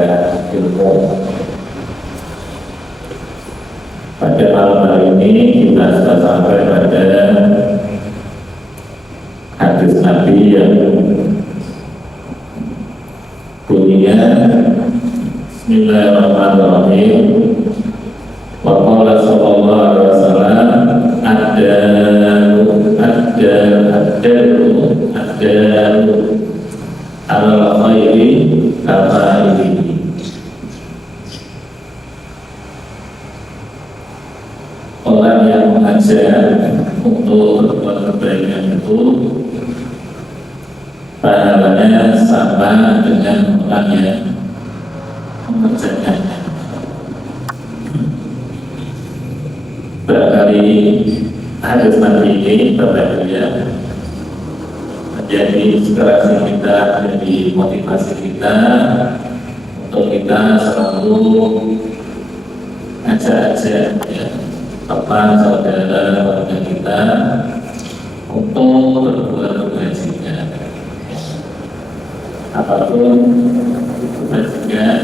menjaga ilmu. Pada malam hari ini kita sudah sampai pada hadis Nabi yang bunyinya Bismillahirrahmanirrahim. Wa qala sallallahu alaihi wasallam ala khairi kafa'ili. Orang yang mengajar untuk berbuat kebaikan itu pahalanya sama dengan orang yang mengerjakannya. Barangkali hadis Nabi ini berbeda, menjadi inspirasi kita, menjadi motivasi kita untuk kita selalu ajak-ajak ya, teman saudara keluarga kita untuk berbuat kebajikan, apapun kebajikan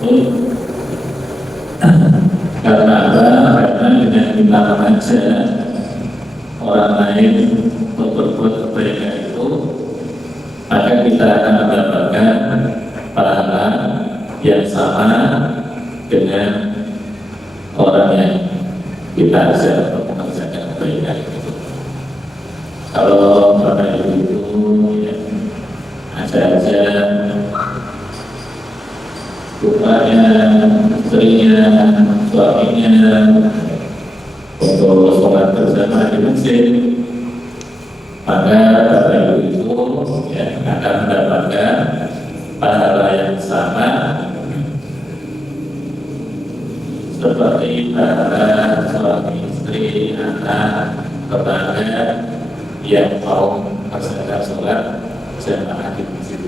itu. Karena apa? Karena dengan kita mengajak orang lain untuk berbuat kebaikan itu, maka kita akan mendapatkan pahala yang sama dengan orang yang kita ajak untuk mengerjakan kebaikan itu. Kalau Bapak Ibu itu ya, ajak-ajak bapaknya, istrinya, suaminya untuk sholat bersama di masjid, maka Bapak Ibu itu ya, akan mendapatkan pahala yang sama seperti pahala suami istri, anak, tetangga yang mau melaksanakan sholat jamaah di masjid.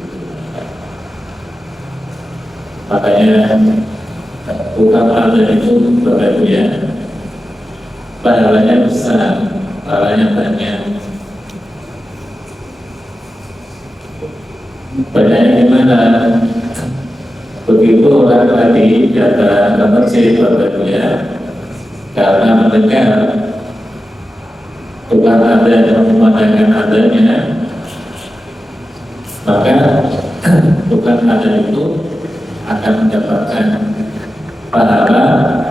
Makanya utama azan itu Bapak Ibu ya, pahalanya besar, pahalanya banyak. Banyaknya gimana? Begitu orang tadi datang ke masjid Bapak Ibu ya, karena mendengar tukang adzan yang memandangkan adzannya, maka tukang adzan itu akan mendapatkan pahala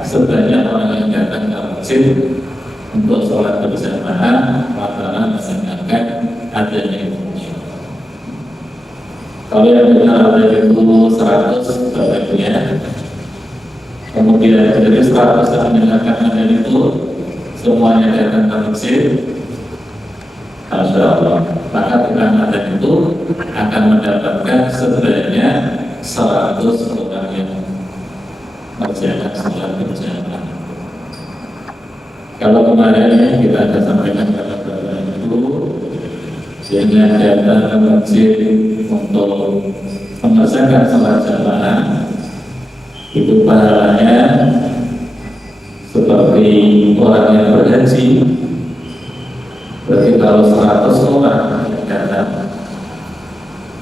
sebanyak orang yang datang ke masjid untuk sholat berjamaah lantaran mendengarkan adzannya itu. Kalau yang benar ada itu 100 Bapak Ibu ya, kemudian dari 100 yang mendengarkan adzan itu semuanya datang ke masjid, Masya Allah, maka tukang adzan itu akan mendapatkan sebanyak 100 orang yang mengerjakan sholat berjamaah. Kalau kemarin kita ada sampaikan kepada Bapak Ibu, dengan datang ke masjid untuk mengerjakan sholat jamaah itu pahalanya seperti orang yang berhaji. Berarti kalau 100 orang yang datang,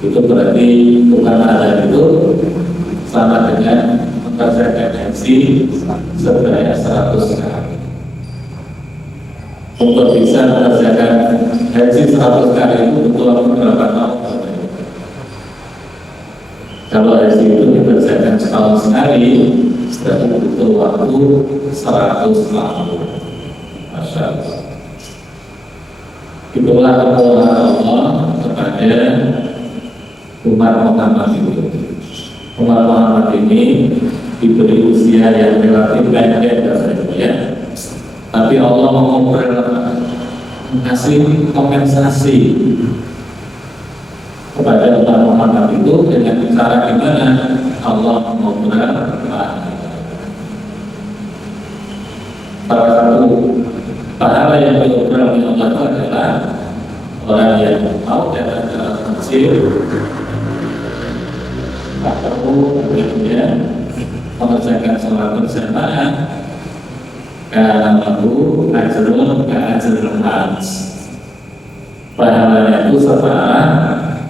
itu berarti tukang adzan itu sama dengan mengerjakan haji sebanyak 100 kali. Untuk bisa mengerjakan haji 100 kali itu butuh waktu berapa tahun? Kalau haji itu dikerjakan setahun sekali, berarti butuh waktu 100 tahun. Masya Allah. Itulah kemurahan Allah kepada umat Muhammad itu. Umat Muhammad ini diberi usia yang relatif pendek ya, tapi Allah mau mengasih kompensasi kepada umat Muhammad itu dengan cara gimana Allah mau salah satu pahala yang diukur oleh Allah itu adalah orang yang mau datang ke masjid atau kemudian mengerjakan sholat berjamaah, karena lalu ajrun ka'ajrul hajj, pahalanya itu setara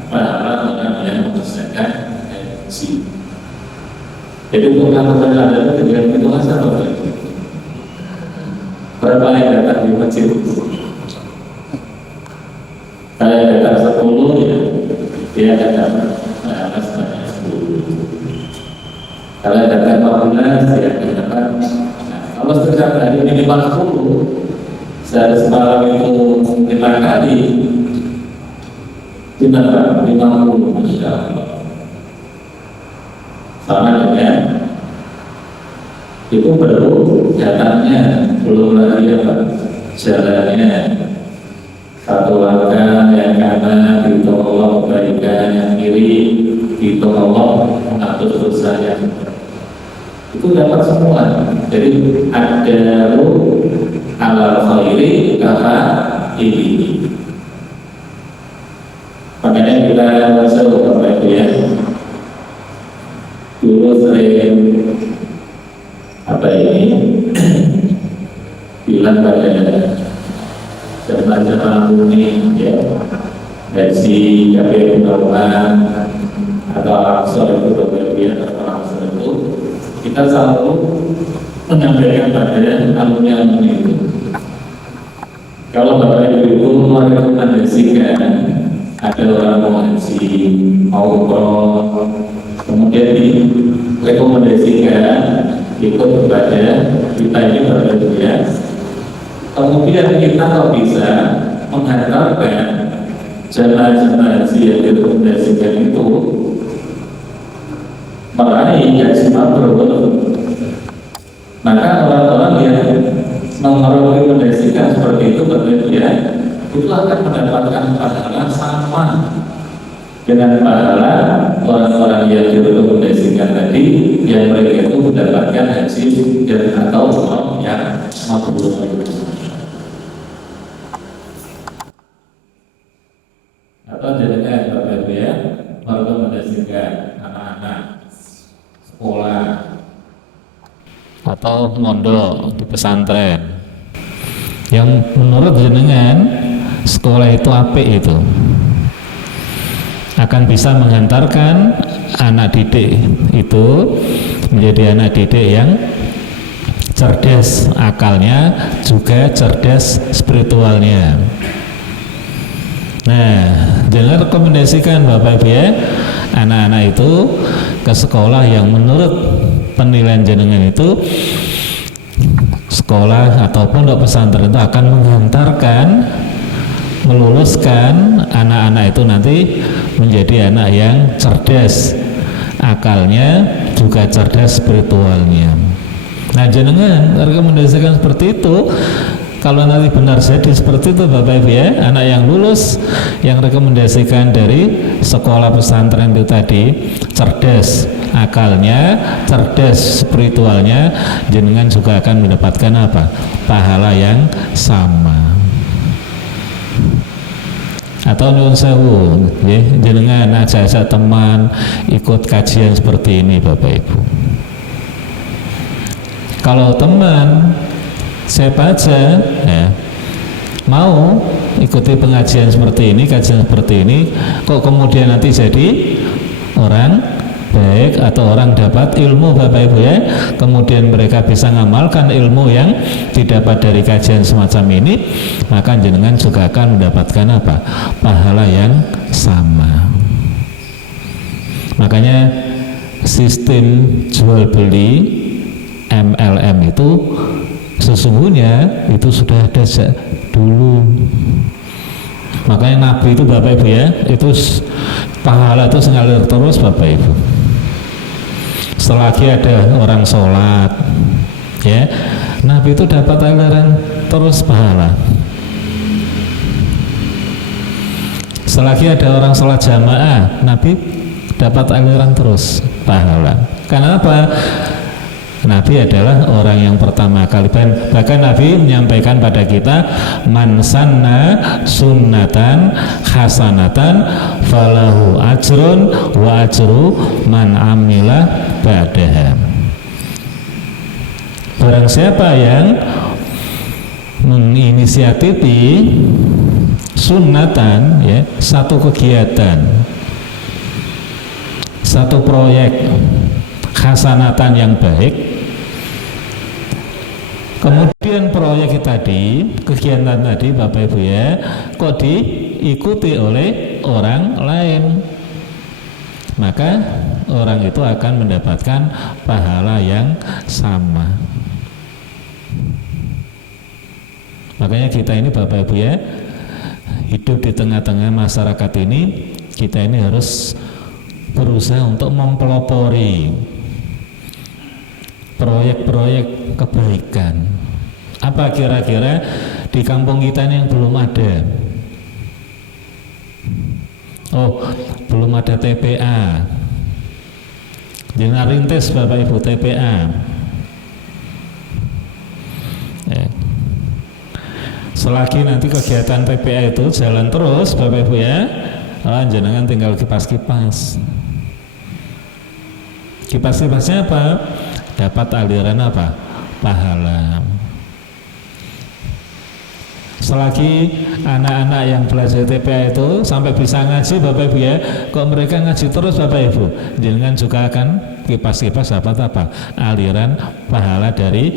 pahala orang yang mengerjakan haji. Jadi untuk melakukan adalah dengan itu asal berapa yang datang di masjid? Kalau yang datang 10 ya, dia akan dapat sebanyak 10. Kalau yang datang 15 dia akan dapat. Nah, kalau setiap hari minimal 10, sehari semalam itu 5 kali, kita 50 Masya Allah. Sama dengan itu baru datangnya, belum lagi apa jalannya. Satu langkah yang kanan dihitung Allah kebaikan, yang kiri dihitung Allah menghapus dosanya. Itu dapat semua. Jadi ada alal khairi kafa ini. Makanya kita masuk Bapak Ibu ya. Dulu sering bilang pada jemaah ini ya, dari KPU Perumahan atau Al-Aqsa itu bagian atau Al-Aqsa itu kita selalu menyampaikan pada alumni itu. Kalau Bapak Ibu merekomendasikan ada orang mau ngaji, mau umroh, kemudian direkomendasikan ikut kepada kita ini berbeda. Kemudian kita kalau bisa menghantarkan jemaah-jemaah haji yang direkomendasikan itu meraih haji mabrur, maka orang-orang yang merekomendasikan seperti itu berbeda, itu akan mendapatkan pahala sama dengan pahala orang-orang yang direkomendasikan tadi, yang mereka itu mendapatkan haji dan atau umroh yang mabrur. Atau jenengan Bapak Ibu ya merekomendasikan anak-anak sekolah atau mondok di pesantren yang menurut jenengan sekolah itu apik, itu akan bisa menghantarkan anak didik itu menjadi anak didik yang cerdas akalnya, juga cerdas spiritualnya. Nah, jangan rekomendasikan Bapak Ibu ya, anak-anak itu ke sekolah yang menurut penilaian jenengan itu sekolah atau pondok pesantren itu akan menghantarkan, meluluskan anak-anak itu nanti menjadi anak yang cerdas akalnya, juga cerdas spiritualnya. Nah, jenengan rekomendasikan seperti itu. Kalau nanti benar jadi seperti itu Bapak Ibu ya, anak yang lulus yang rekomendasikan dari sekolah pesantren itu tadi cerdas akalnya, cerdas spiritualnya, jenengan juga akan mendapatkan apa? Pahala yang sama. Atau nyuwun sewu ya, jenengan ajak teman ikut kajian seperti ini Bapak Ibu. Kalau teman siapa aja ya, mau ikuti pengajian seperti ini, kajian seperti ini, kok kemudian nanti jadi orang baik atau orang dapat ilmu Bapak Ibu ya, kemudian mereka bisa mengamalkan ilmu yang didapat dari kajian semacam ini, maka jenengan juga akan mendapatkan apa? Pahala yang sama. Makanya sistem jual beli MLM itu sesungguhnya itu sudah ada sejak dulu. Makanya Nabi itu Bapak Ibu ya, itu pahala itu mengalir terus Bapak Ibu. Selagi ada orang sholat ya, Nabi itu dapat aliran terus pahala. Selagi ada orang sholat jamaah, Nabi dapat aliran terus pahala. Karena apa? Nabi adalah orang yang pertama kali, bahkan Nabi menyampaikan pada kita, man sanna sunnatan hasanatan falahu ajrun wa ajru man amila ba'daha. Barang siapa yang menginisiatifi sunnatan ya, satu kegiatan, satu proyek hasanatan yang baik. Kemudian proyek tadi, kegiatan tadi Bapak Ibu ya, kok diikuti oleh orang lain, maka orang itu akan mendapatkan pahala yang sama. Makanya kita ini Bapak Ibu ya, hidup di tengah-tengah masyarakat ini, kita ini harus berusaha untuk mempelopori proyek-proyek kebaikan. Apa kira-kira di kampung kita ini yang belum ada? Oh, belum ada TPA. Jangan rintis Bapak Ibu TPA. Selagi nanti kegiatan TPA itu jalan terus Bapak Ibu ya, jenengan tinggal kipas-kipas. Kipas-kipasnya apa? Dapat aliran apa? Pahala. Selagi anak-anak yang belajar TPA itu sampai bisa ngaji Bapak Ibu ya, kok mereka ngaji terus Bapak Ibu, jangan juga akan kipas-kipas dapat apa? Aliran pahala dari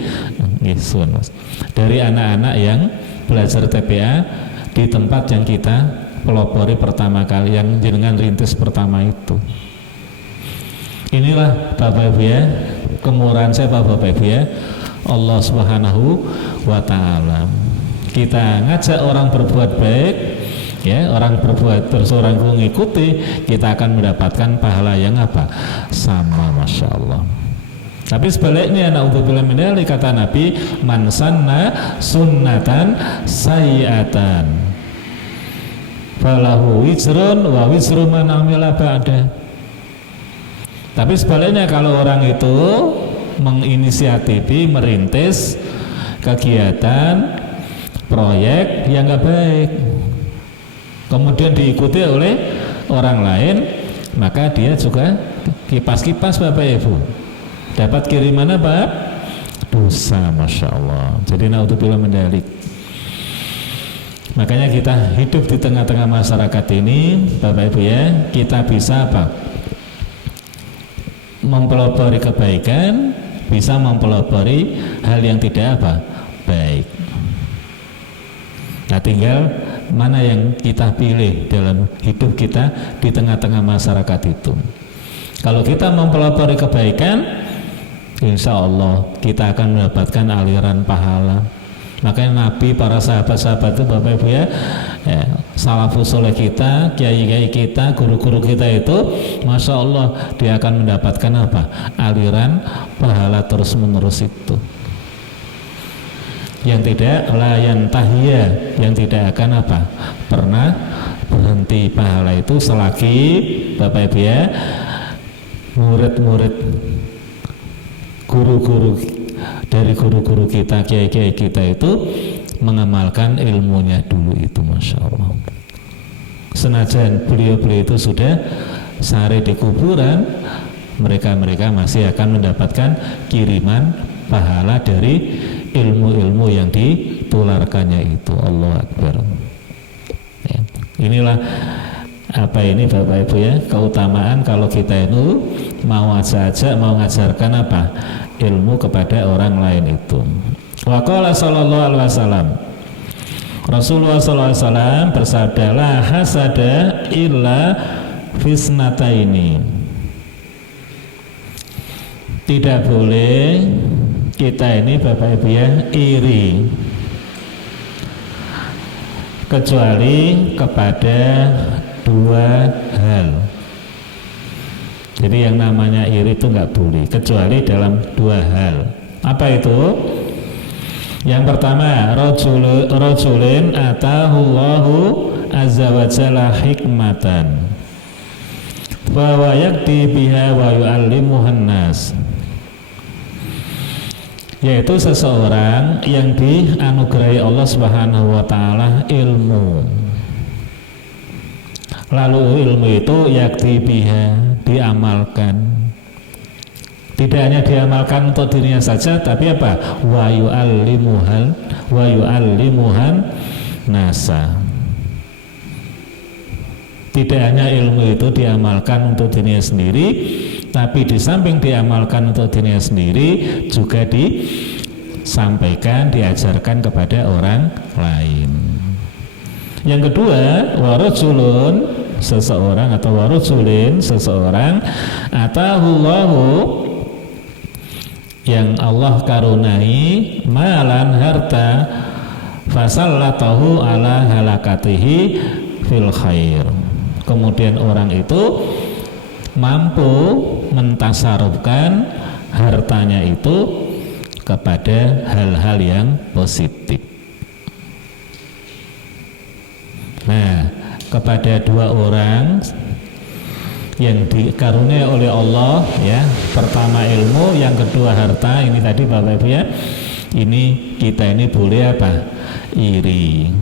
anak-anak yang belajar TPA di tempat yang kita pelopori pertama kali, yang jenengan rintis pertama itu. Inilah Bapak Ibu ya, kemurahan saya Bapak Ibu ya, Allah Subhanahu wa Ta'ala. Kita ngajak orang berbuat baik ya, orang berbuat terus orang mengikuti, kita akan mendapatkan pahala yang apa? Sama, Masya Allah. Tapi sebaliknya, naudzubillah min dzalik, kata Nabi, man sanna sunnatan sayyi'atan falahu wizrun wa wizru man amila ba'da. Tapi sebaliknya, kalau orang itu menginisiatifi, merintis kegiatan proyek yang nggak baik, kemudian diikuti oleh orang lain, maka dia juga kipas-kipas Bapak Ibu, dapat kiriman apa? Dosa, Masya Allah. Jadi naudzubillah min dzalik. Makanya kita hidup di tengah-tengah masyarakat ini Bapak Ibu ya, kita bisa apa? Mempelopori kebaikan, bisa mempelopori hal yang tidak apa? Baik. Nah, tinggal mana yang kita pilih dalam hidup kita di tengah-tengah masyarakat itu. Kalau kita mempelopori kebaikan, insya Allah kita akan mendapatkan aliran pahala. Makanya Nabi, para sahabat-sahabat itu Bapak Ibu ya, salafus soleh kita, kiai-kiai kita, guru-guru kita itu, Masya Allah, dia akan mendapatkan apa? Aliran pahala terus menerus itu, yang tidak layan tahiyah, yang tidak akan apa? Pernah berhenti pahala itu selagi Bapak Ibu ya, murid-murid, guru-guru dari guru-guru kita, kiai-kiai kita itu mengamalkan ilmunya dulu itu, Masya Allah. Senajan beliau-beliau itu sudah sare di kuburan, mereka masih akan mendapatkan kiriman pahala dari ilmu-ilmu yang ditularkannya itu. Allah Akbar ya. Inilah apa ini Bapak Ibu ya, keutamaan kalau kita itu mau ajak mau ngajarkan apa? Ilmu kepada orang lain itu. Wa qala sallallahu alaihi wasallam, Rasulullah sallallahu alaihi wasallam bersabda, la hasada illa fisnataini. Tidak boleh kita ini Bapak Ibu ya iri, kecuali kepada dua hal. Jadi yang namanya iri itu nggak boleh kecuali dalam dua hal. Apa itu? Yang pertama, rajulin atahullahu azza wa jalla hikmatan wa yakti biha wa yu'allimuhan nas. Yaitu seseorang yang dianugerahi Allah Subhanahu wa Ta'ala ilmu, lalu ilmu itu yakti biha, diamalkan. Tidak hanya diamalkan untuk dirinya saja, tapi apa? Wa yu'allimuhan nasa. Tidak hanya ilmu itu diamalkan untuk dirinya sendiri, tapi di samping diamalkan untuk dirinya sendiri juga disampaikan, diajarkan kepada orang lain. Yang kedua, warajulun, seseorang, atau warajulin, seseorang, atahullahu, yang Allah karunai, malan, harta, fasallatahu ala halakatihi fil khair. Kemudian orang itu mampu mentasarufkan hartanya itu kepada hal-hal yang positif. Nah, kepada dua orang yang dikaruniai oleh Allah, ya, pertama ilmu, yang kedua harta, ini tadi Bapak Ibu ya, ini kita ini boleh apa? Iri.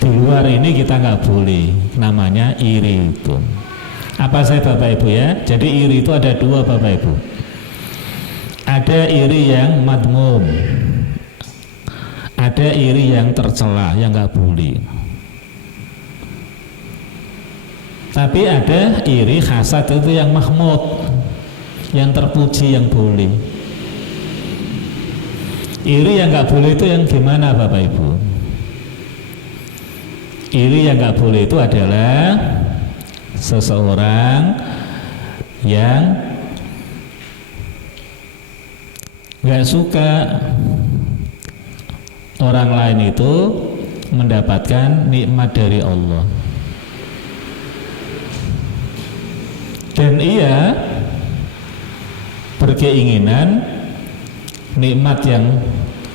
Di luar ini kita nggak boleh, namanya iri itu. Apa saya Bapak Ibu ya? Jadi iri itu ada dua Bapak Ibu. Ada iri yang madmum, ada iri yang tercela, yang nggak boleh. Tapi ada iri hasad itu yang mahmud, yang terpuji, yang boleh. Iri yang nggak boleh itu yang gimana Bapak Ibu? Iri yang nggak boleh itu adalah seseorang yang nggak suka orang lain itu mendapatkan nikmat dari Allah, dan ia berkeinginan nikmat yang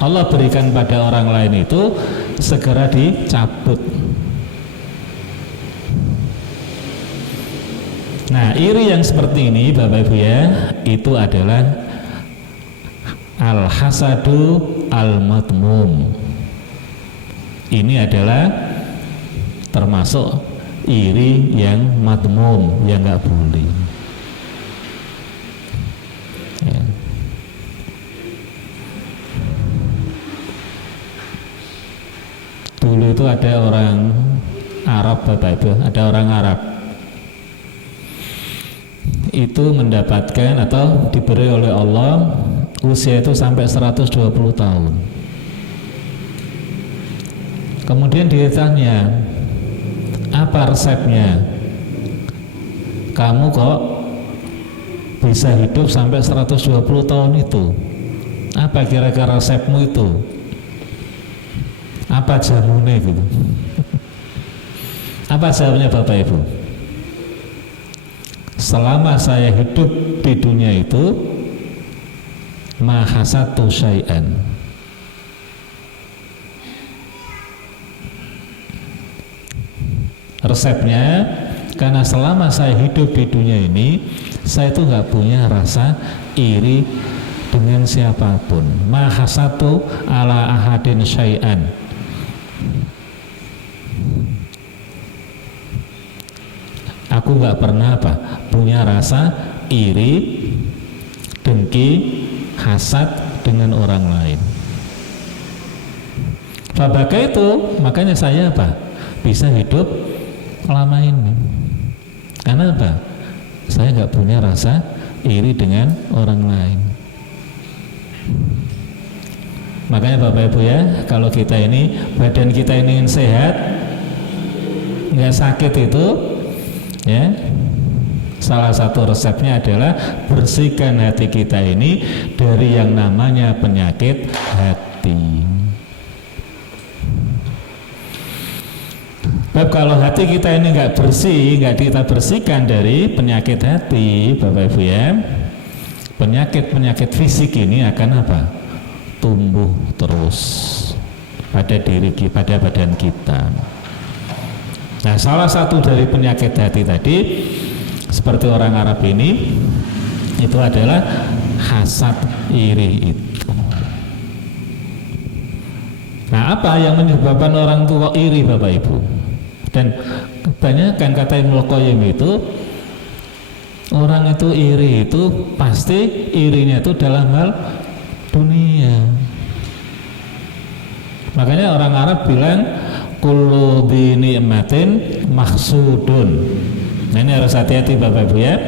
Allah berikan pada orang lain itu segera dicabut. Nah, iri yang seperti ini Bapak Ibu ya, itu adalah al-hasadu al-madmum. Ini adalah termasuk iri yang madmum, yang nggak boleh. Ya. Dulu itu ada orang Arab Bapak Ibu, ada orang Arab itu mendapatkan atau diberi oleh Allah usia itu sampai 120 tahun. Kemudian dia tanya, apa resepnya? Kamu kok bisa hidup sampai 120 tahun itu? Apa kira-kira resepmu itu? Apa jamunya gitu? Apa jawabnya Bapak Ibu? Selama saya hidup di dunia itu, ma hasatu syai'an, resepnya, karena selama saya hidup di dunia ini, saya itu nggak punya rasa iri dengan siapapun. Ma hasatu ala ahadin syai'an, aku nggak pernah apa punya rasa iri, dengki, hasad dengan orang lain. Fabaka itu, makanya saya apa bisa hidup lama ini. Karena apa? Saya nggak punya rasa iri dengan orang lain. Makanya Bapak Ibu ya, kalau kita ini badan kita ini ingin sehat, nggak sakit itu, ya, salah satu resepnya adalah bersihkan hati kita ini dari yang namanya penyakit hati. Sebab kalau hati kita ini nggak bersih, nggak kita bersihkan dari penyakit hati, Bapak Ibu ya, penyakit fisik ini akan apa? Tumbuh terus pada diri kita, pada badan kita. Nah, salah satu dari penyakit hati tadi, seperti orang Arab ini, itu adalah hasad, iri itu. Nah, apa yang menyebabkan orang tua iri Bapak Ibu? Dan kebanyakan kata Ibnu Qayyim itu, orang itu iri itu pasti irinya itu dalam hal dunia. Makanya orang Arab bilang kullu bi ni'matin mahsudun. Nah, ini harus hati-hati Bapak Ibu ya.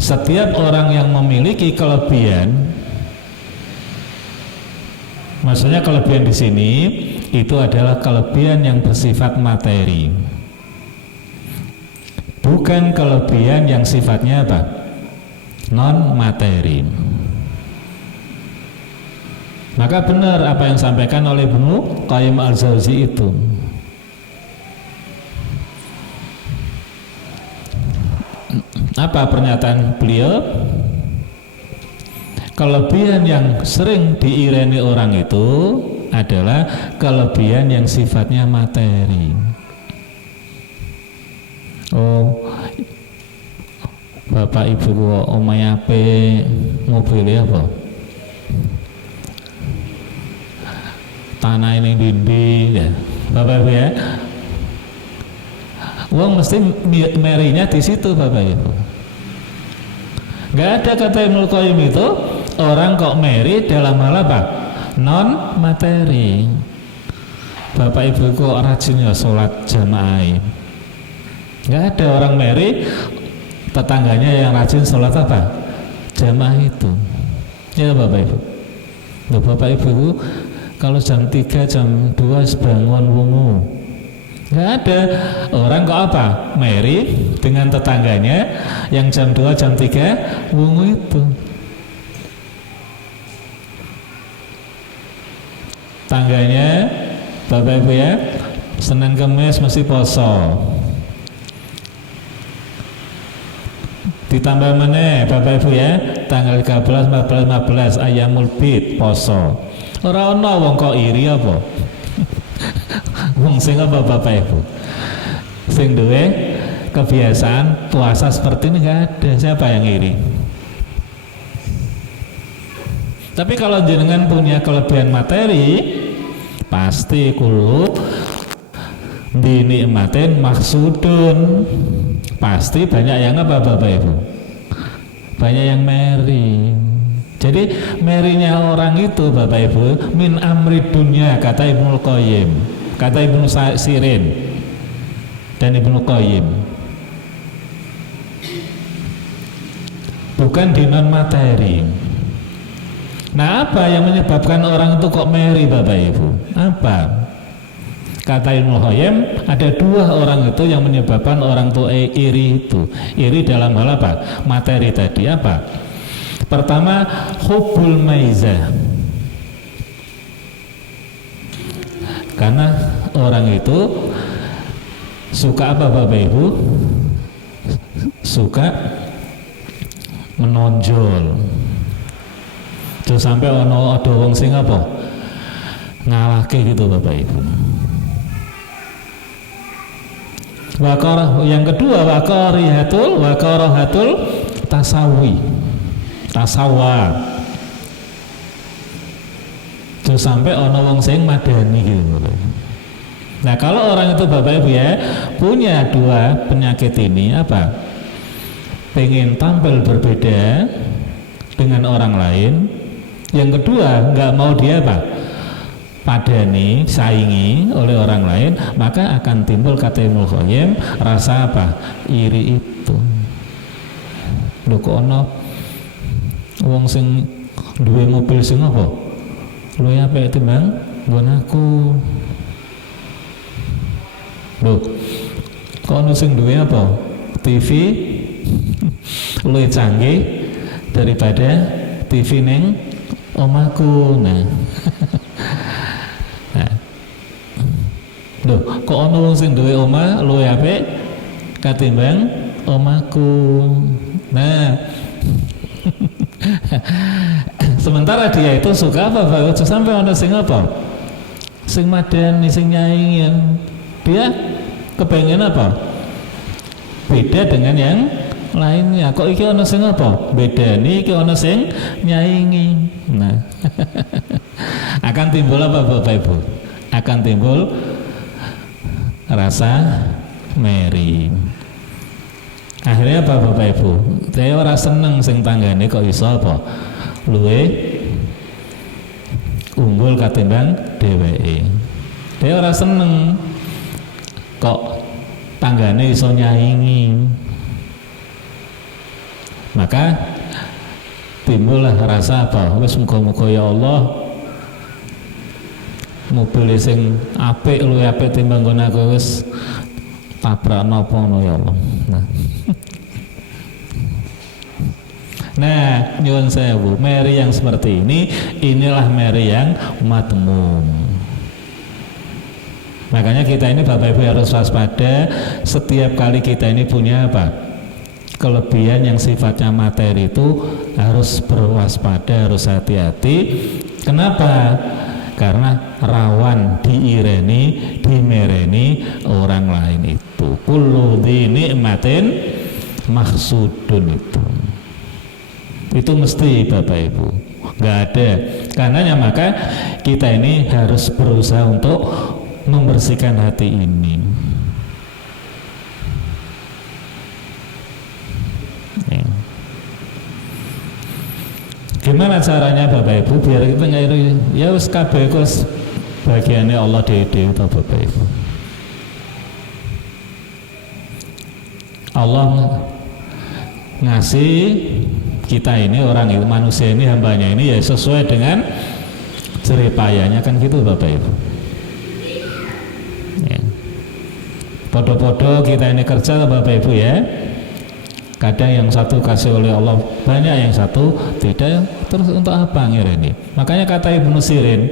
setiap orang yang memiliki kelebihan, maksudnya kelebihan di sini itu adalah kelebihan yang bersifat materi, bukan kelebihan yang sifatnya apa? Non materi. Maka benar apa yang disampaikan oleh Ibnu Qayyim al-Jauzi itu. Apa pernyataan beliau? Kelebihan yang sering diireni orang itu adalah kelebihan yang sifatnya materi. Oh, bapak ibu omahe apik, mobilnya apa? Tanah ini dindi ya. Bapak ibu ya. Uang mesti merinya di situ bapak ibu. Gak ada kata Ibnu Qayyim itu orang kok meri dalam hal apa? Non materi. Bapak ibu kok rajin ya sholat jamaah. Gak ada orang meri tetangganya yang rajin sholat apa? Jamaah itu. Ya bapak ibu. Loh, bapak ibu kalau jam 3 jam 2 bangun wungu. Nggak ada orang kok apa? Meri dengan tetangganya yang jam 2 jam 3 wungu itu. Tangganya bapak ibu ya, Senin Kemis mesti poso. Ditambah mana bapak ibu ya, tanggal 13, 14, 15 Ayyamul Bid poso. Ora ana wong kok iri apa? Wong sing apa bapak ibu? Sing duwe kebiasaan puasa seperti ini nggak ada. Siapa yang iri? Tapi kalau jenengan punya kelebihan materi, pasti kulo dinikmatin maksudun. Pasti banyak yang apa bapak ibu? Banyak yang meri. Jadi merinya orang itu bapak ibu min amri dunya, kata Ibnu Qayyim, kata Ibnu Sirin dan Ibnu Qayyim, bukan di non materi. Nah, apa yang menyebabkan orang itu kok meri bapak ibu? Apa? Kata Ibnu Qayyim ada dua orang itu yang menyebabkan orang itu iri itu. Iri dalam hal apa? Materi tadi apa? Pertama, hubbul maizah. Karena orang itu suka apa bapak ibu? Suka menonjol. Terus sampai ada wong sing apa? Ngalahke gitu bapak ibu. Yang kedua wakarahatul tasawa. Terus sampai ono wong sing madani gitu. Nah, kalau orang itu bapak ibu ya punya dua penyakit ini apa? Pengen tampil berbeda dengan orang lain. Yang kedua nggak mau dia apa? Padani, saingi oleh orang lain, maka akan timbul kata Ibnu Qayyim rasa apa? Iri itu. Lho kok ono wong sing duwe mobil sing apa? Luwih apik timbang nggon aku. Lho, kok ono sing duwe apa? TV luwih canggih daripada TV ning omahku. Nah. Loh, kok ono wong sing duwe omah luwih apik katimbang omahku. Nah. Sementara dia itu suka apa Pak? Sampai ono sing apa? Sing madani, sing nyaingin. Dia kepengen apa? Beda dengan yang lainnya. Kok iki ono sing apa? Beda nih, iki ono sing nyaingi. Nah. Akan timbul apa Bapak Ibu? Akan timbul rasa meri. Akhirnya apa Bapak Ibu? Saya ora seneng sing tanggane kok iso apa? Luwe unggul katimbang dheweke. Dia ora seneng kok tanggane iso nyaingi. Maka timbullah rasa apa? Wis muga-muga ya Allah mobil sing apik luwih apik timbang nggon aku wis tabrak napa ngono ya Allah. Nah, nyuwun sewu, meri yang seperti ini, inilah meri yang madmum. Makanya kita ini Bapak Ibu harus waspada. Setiap kali kita ini punya apa? Kelebihan yang sifatnya materi itu harus berwaspada, harus hati-hati. Kenapa? Karena rawan diireni, dimereni orang lain itu. Kullu dzi ni'matin mahsudun itu mesti Bapak Ibu, nggak ada. Karenanya maka kita ini harus berusaha untuk membersihkan hati ini. Ya. Gimana caranya Bapak Ibu biar kita nggak iri? Ya wis kabeh kos bagiannya Allah dhewe to Bapak Ibu. Allah ngasih kita ini orang itu manusia ini hambanya ini ya sesuai dengan jeripayanya kan gitu Bapak Ibu. Ya. Podo-podo kita ini kerja Bapak Ibu ya. Kadang yang satu kasih oleh Allah banyak, yang satu tidak. Terus untuk apa ngireni? Makanya kata Ibnu Sirin,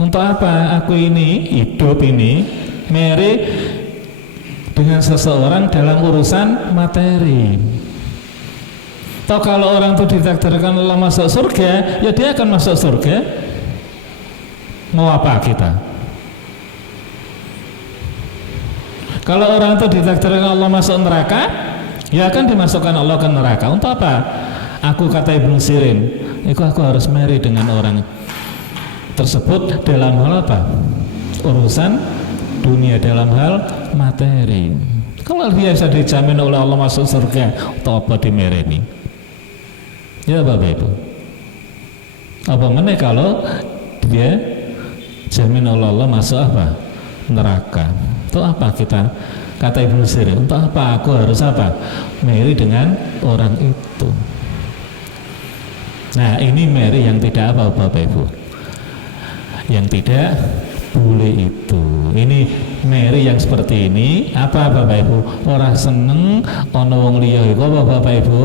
untuk apa aku ini hidup ini meri dengan seseorang dalam urusan materi? Toh kalau orang itu ditakdirkan Allah masuk surga, ya dia akan masuk surga. Mau apa kita? Kalau orang itu ditakdirkan Allah masuk neraka, ya akan dimasukkan Allah ke neraka. Untuk apa? Aku kata Ibnu Sirin, aku harus meri dengan orang tersebut dalam hal apa? Urusan dunia, dalam hal materi. Kalau dia bisa dijamin oleh Allah masuk surga, untuk apa dimereni? Ya Bapak Ibu, apa meneh kalau dia jamin oleh Allah masuk apa? Neraka. Untuk apa kita? Kata Ibnu Sirin, untuk apa aku harus apa? Meri dengan orang itu. Nah ini meri yang tidak apa Bapak Ibu, yang tidak boleh itu. Ini meri yang seperti ini apa Bapak Ibu? Orang seneng ono wong liya iku apa Bapak Ibu?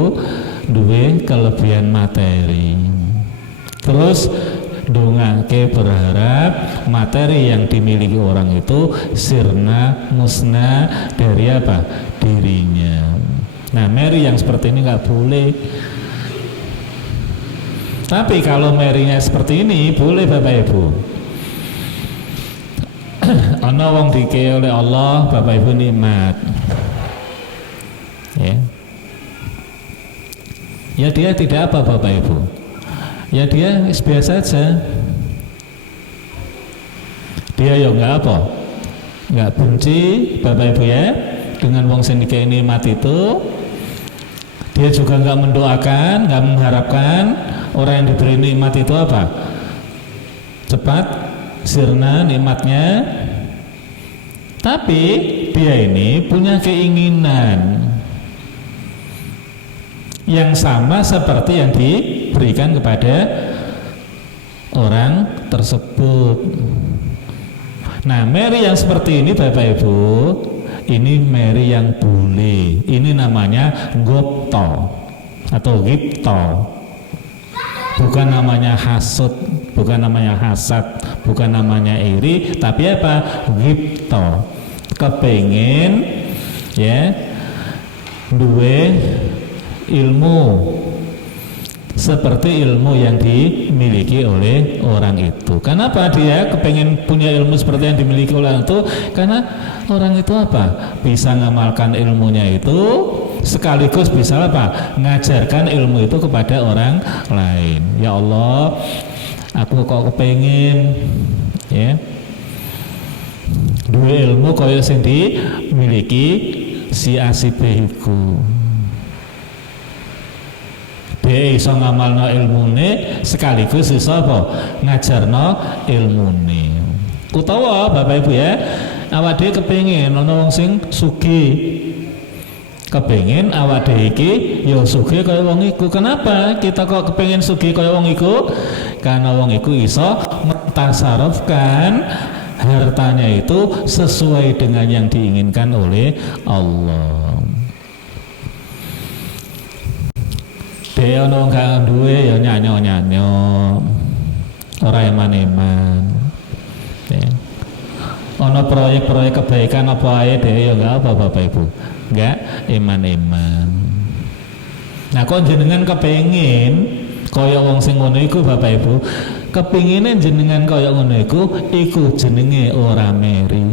Duwe kelebihan materi. Terus dongake berharap materi yang dimiliki orang itu sirna musna dari apa? Dirinya. Nah meri yang seperti ini nggak boleh. Tapi kalau merinya seperti ini boleh Bapak Ibu. Ana wong dikei oleh Allah Bapak Ibu nikmat. Ya dia tidak apa Bapak Ibu. Ya dia biasa saja. Dia ya enggak apa? Enggak benci Bapak Ibu ya dengan wong sing dikei nikmat itu. Dia juga enggak mendoakan, enggak mengharapkan orang yang diberi nikmat itu apa? Cepat sirna nikmatnya. Tapi dia ini punya keinginan yang sama seperti yang diberikan kepada orang tersebut. Nah, meri yang seperti ini Bapak Ibu, ini meri yang boleh. Ini namanya gopto atau gipto. Bukan namanya hasud, bukan namanya hasad, bukan namanya iri, tapi apa? Gipto. Kepengen ya duwe ilmu seperti ilmu yang dimiliki oleh orang itu. Kenapa dia kepengen punya ilmu seperti yang dimiliki oleh orang itu? Karena orang itu apa? Bisa ngamalkan ilmunya itu sekaligus bisa apa? Ngajarkan ilmu itu kepada orang lain. Ya Allah, aku kok kepengen ya dua ilmu kaya sing dimiliki si A si B iku. Dia iso ngamalno ilmune sekaligus iso apa? Ngajarno ilmune. Utawa Bapak Ibu ya, awak dhewe kepengin ana wong sing sugih. Kepengin awak dhewe iki ya sugih kaya wong iku. Kenapa kita kok kepengin sugih kaya wong iku? Karena wong iku iso mentasarufkan hartanya itu sesuai dengan yang diinginkan oleh Allah. Dia ono gak duwe ya nyanyo-nyanyo, ora eman-eman. Ya. Ono proyek-proyek kebaikan apa ae dhewe ya enggak apa Bapak Ibu. Enggak eman-eman. Nah kok jenengan kepengin kaya wong sing ngono iku Bapak Ibu, kepingine jenengan kaya ngono iku jenenge ora meri.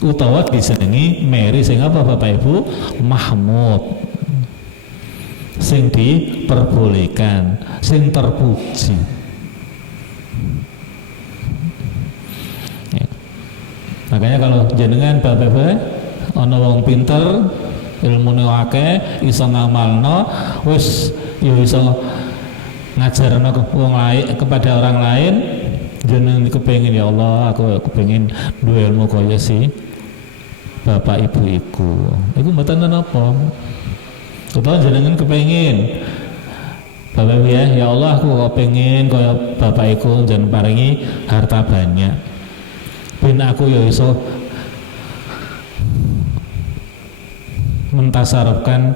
Utawa disenengi meri sing apa Bapak Ibu? Mahmud. Sing diperbolehkan, sing terpuji. Ya. Makanya kalau jenengan Bapak Ibu ana wong pinter, ilmune akeh, iso ngamalno, wis ya iso ngajarno wong lain kepada orang lain, jenengan kepengin ya Allah, aku kepengin duwe ilmu kaya si bapak ibu iku. Iku mboten napa. Utawa jenengan kepengin Bapak Ibu ya Allah aku kepengin kaya bapak iku jeneng paringi harta banyak. Ben aku ya iso mentasarufkan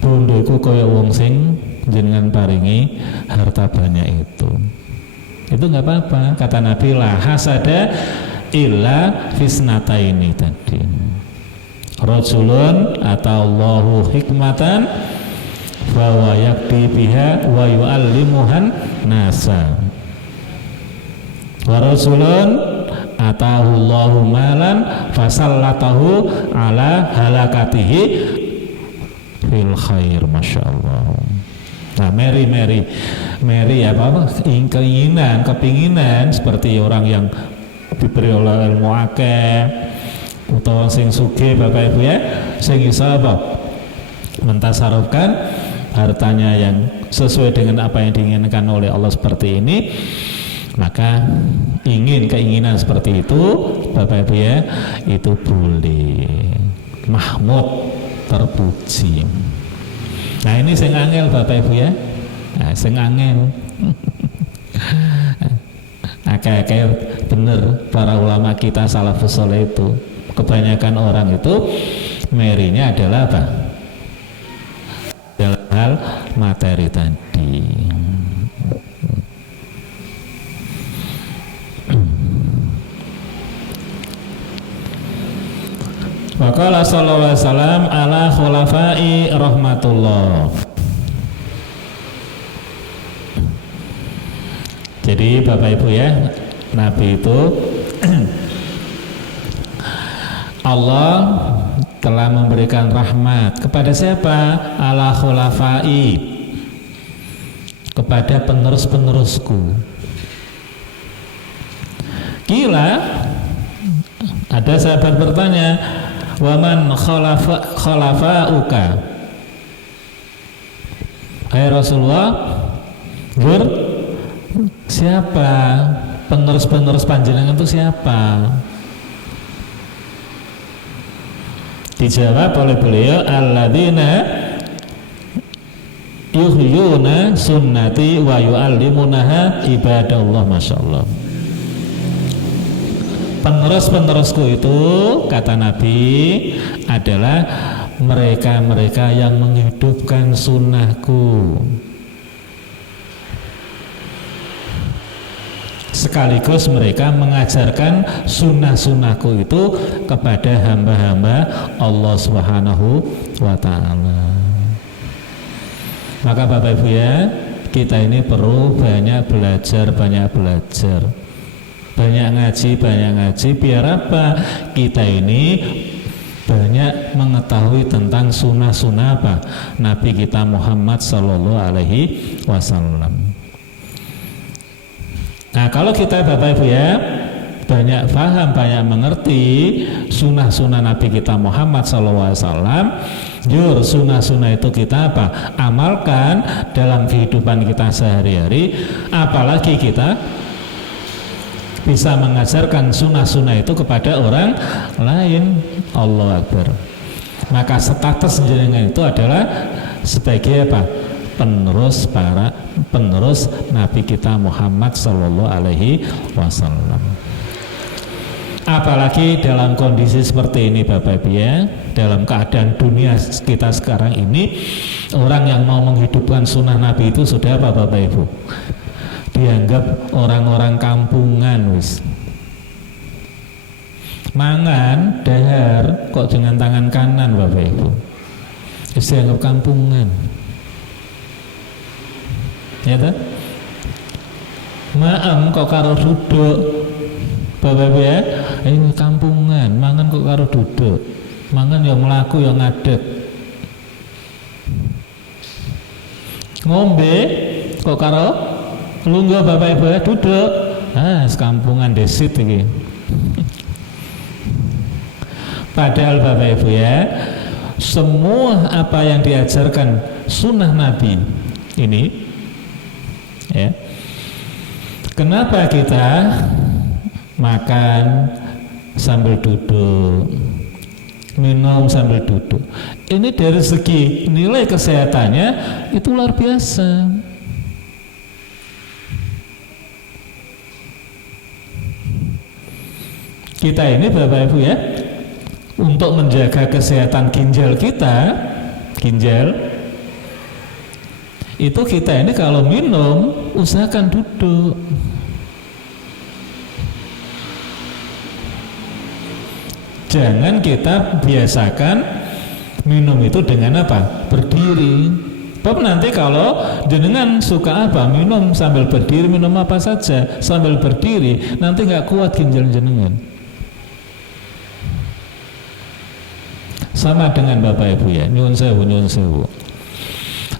bondoku kaya wong sing jenengan paringi harta banyak itu nggak apa-apa. Kata Nabi la hasada illa fisnata ini tadi, rajulun atallahu hikmatan wa yakti biha wa yu'allimuhan nasa, wa rajulun atahu Allahu malan fasallatahu ala halakatihi fil khair. Masya Allah. Nah meri apa keinginan, kepinginan seperti orang yang diberi oleh ilmu akeh utawa sing sugih Bapak Ibu ya, sing iso apa mentasarufkan hartanya yang sesuai dengan apa yang diinginkan oleh Allah seperti ini. Maka keinginan seperti itu Bapak Ibu ya, itu boleh, mahmud, terpuji. Nah ini sing angel Bapak Ibu ya, nah, sing angel akeh-akeh bener para ulama kita salafus saleh itu, kebanyakan orang itu merinya adalah apa? Dalam hal materi tadi. Waqala sallallahu alaihi wasallam ala khulafai rahmatullah. Jadi Bapak Ibu ya, Nabi itu Allah telah memberikan rahmat kepada siapa? Ala khulafai, kepada penerus-penerusku. Kila ada sahabat bertanya, waman khalafa'uka, hai Rasulullah, siapa penerus-penerus panjenengan itu siapa? Dijawab oleh beliau, alladzina yuhyuna sunnati wa yu'allimunaha ibadallah. Masya Allah. Penerus-penerusku itu kata Nabi adalah mereka-mereka yang menghidupkan sunnahku sekaligus mereka mengajarkan sunnah-sunnahku itu kepada hamba-hamba Allah Subhanahu wa ta'ala. Maka Bapak Ibu ya, kita ini perlu banyak belajar, banyak ngaji, biar apa? Kita ini banyak mengetahui tentang sunnah-sunnah apa? Nabi kita Muhammad Sallallahu Alaihi Wasallam. Nah kalau kita Bapak Ibu ya banyak paham, banyak mengerti sunnah-sunnah Nabi kita Muhammad Sallallahu Alaihi Wasallam, sunnah-sunnah itu kita apa? Amalkan dalam kehidupan kita sehari-hari, apalagi kita bisa mengajarkan sunnah-sunnah itu kepada orang lain. Allahu Akbar. Maka status jenengan itu adalah sebagai apa? Penerus Nabi kita Muhammad Sallallahu Alaihi Wasallam. Apalagi dalam kondisi seperti ini Bapak Ibu ya, dalam keadaan dunia kita sekarang ini, orang yang mau menghidupkan sunnah Nabi itu sudah apa Bapak Ibu? Dianggap orang-orang kampungan wis. Mangan dahar kok dengan tangan kanan Bapak Ibu, wis dianggap kampungan. Ya toh? Maem kok karo duduk Bapak Ibu ya, ini kampungan, mangan kok karo duduk, mangan yang melaku yang ngadeg, ngombe kok karo lungguh Bapak Ibu ya, duduk, sekampungan desit ini. Padahal Bapak Ibu ya, semua apa yang diajarkan sunnah Nabi ini ya, kenapa kita makan sambil duduk, minum sambil duduk? Ini dari segi nilai kesehatannya itu luar biasa. Kita ini Bapak Ibu ya, untuk menjaga kesehatan ginjal kita, itu kita ini kalau minum usahakan duduk. Jangan kita biasakan minum itu dengan apa? Berdiri. Sebab nanti kalau jenengan suka apa? Minum sambil berdiri, minum apa saja sambil berdiri, nanti nggak kuat ginjal jenengan. Sama dengan Bapak Ibu ya, nyuwun sewu.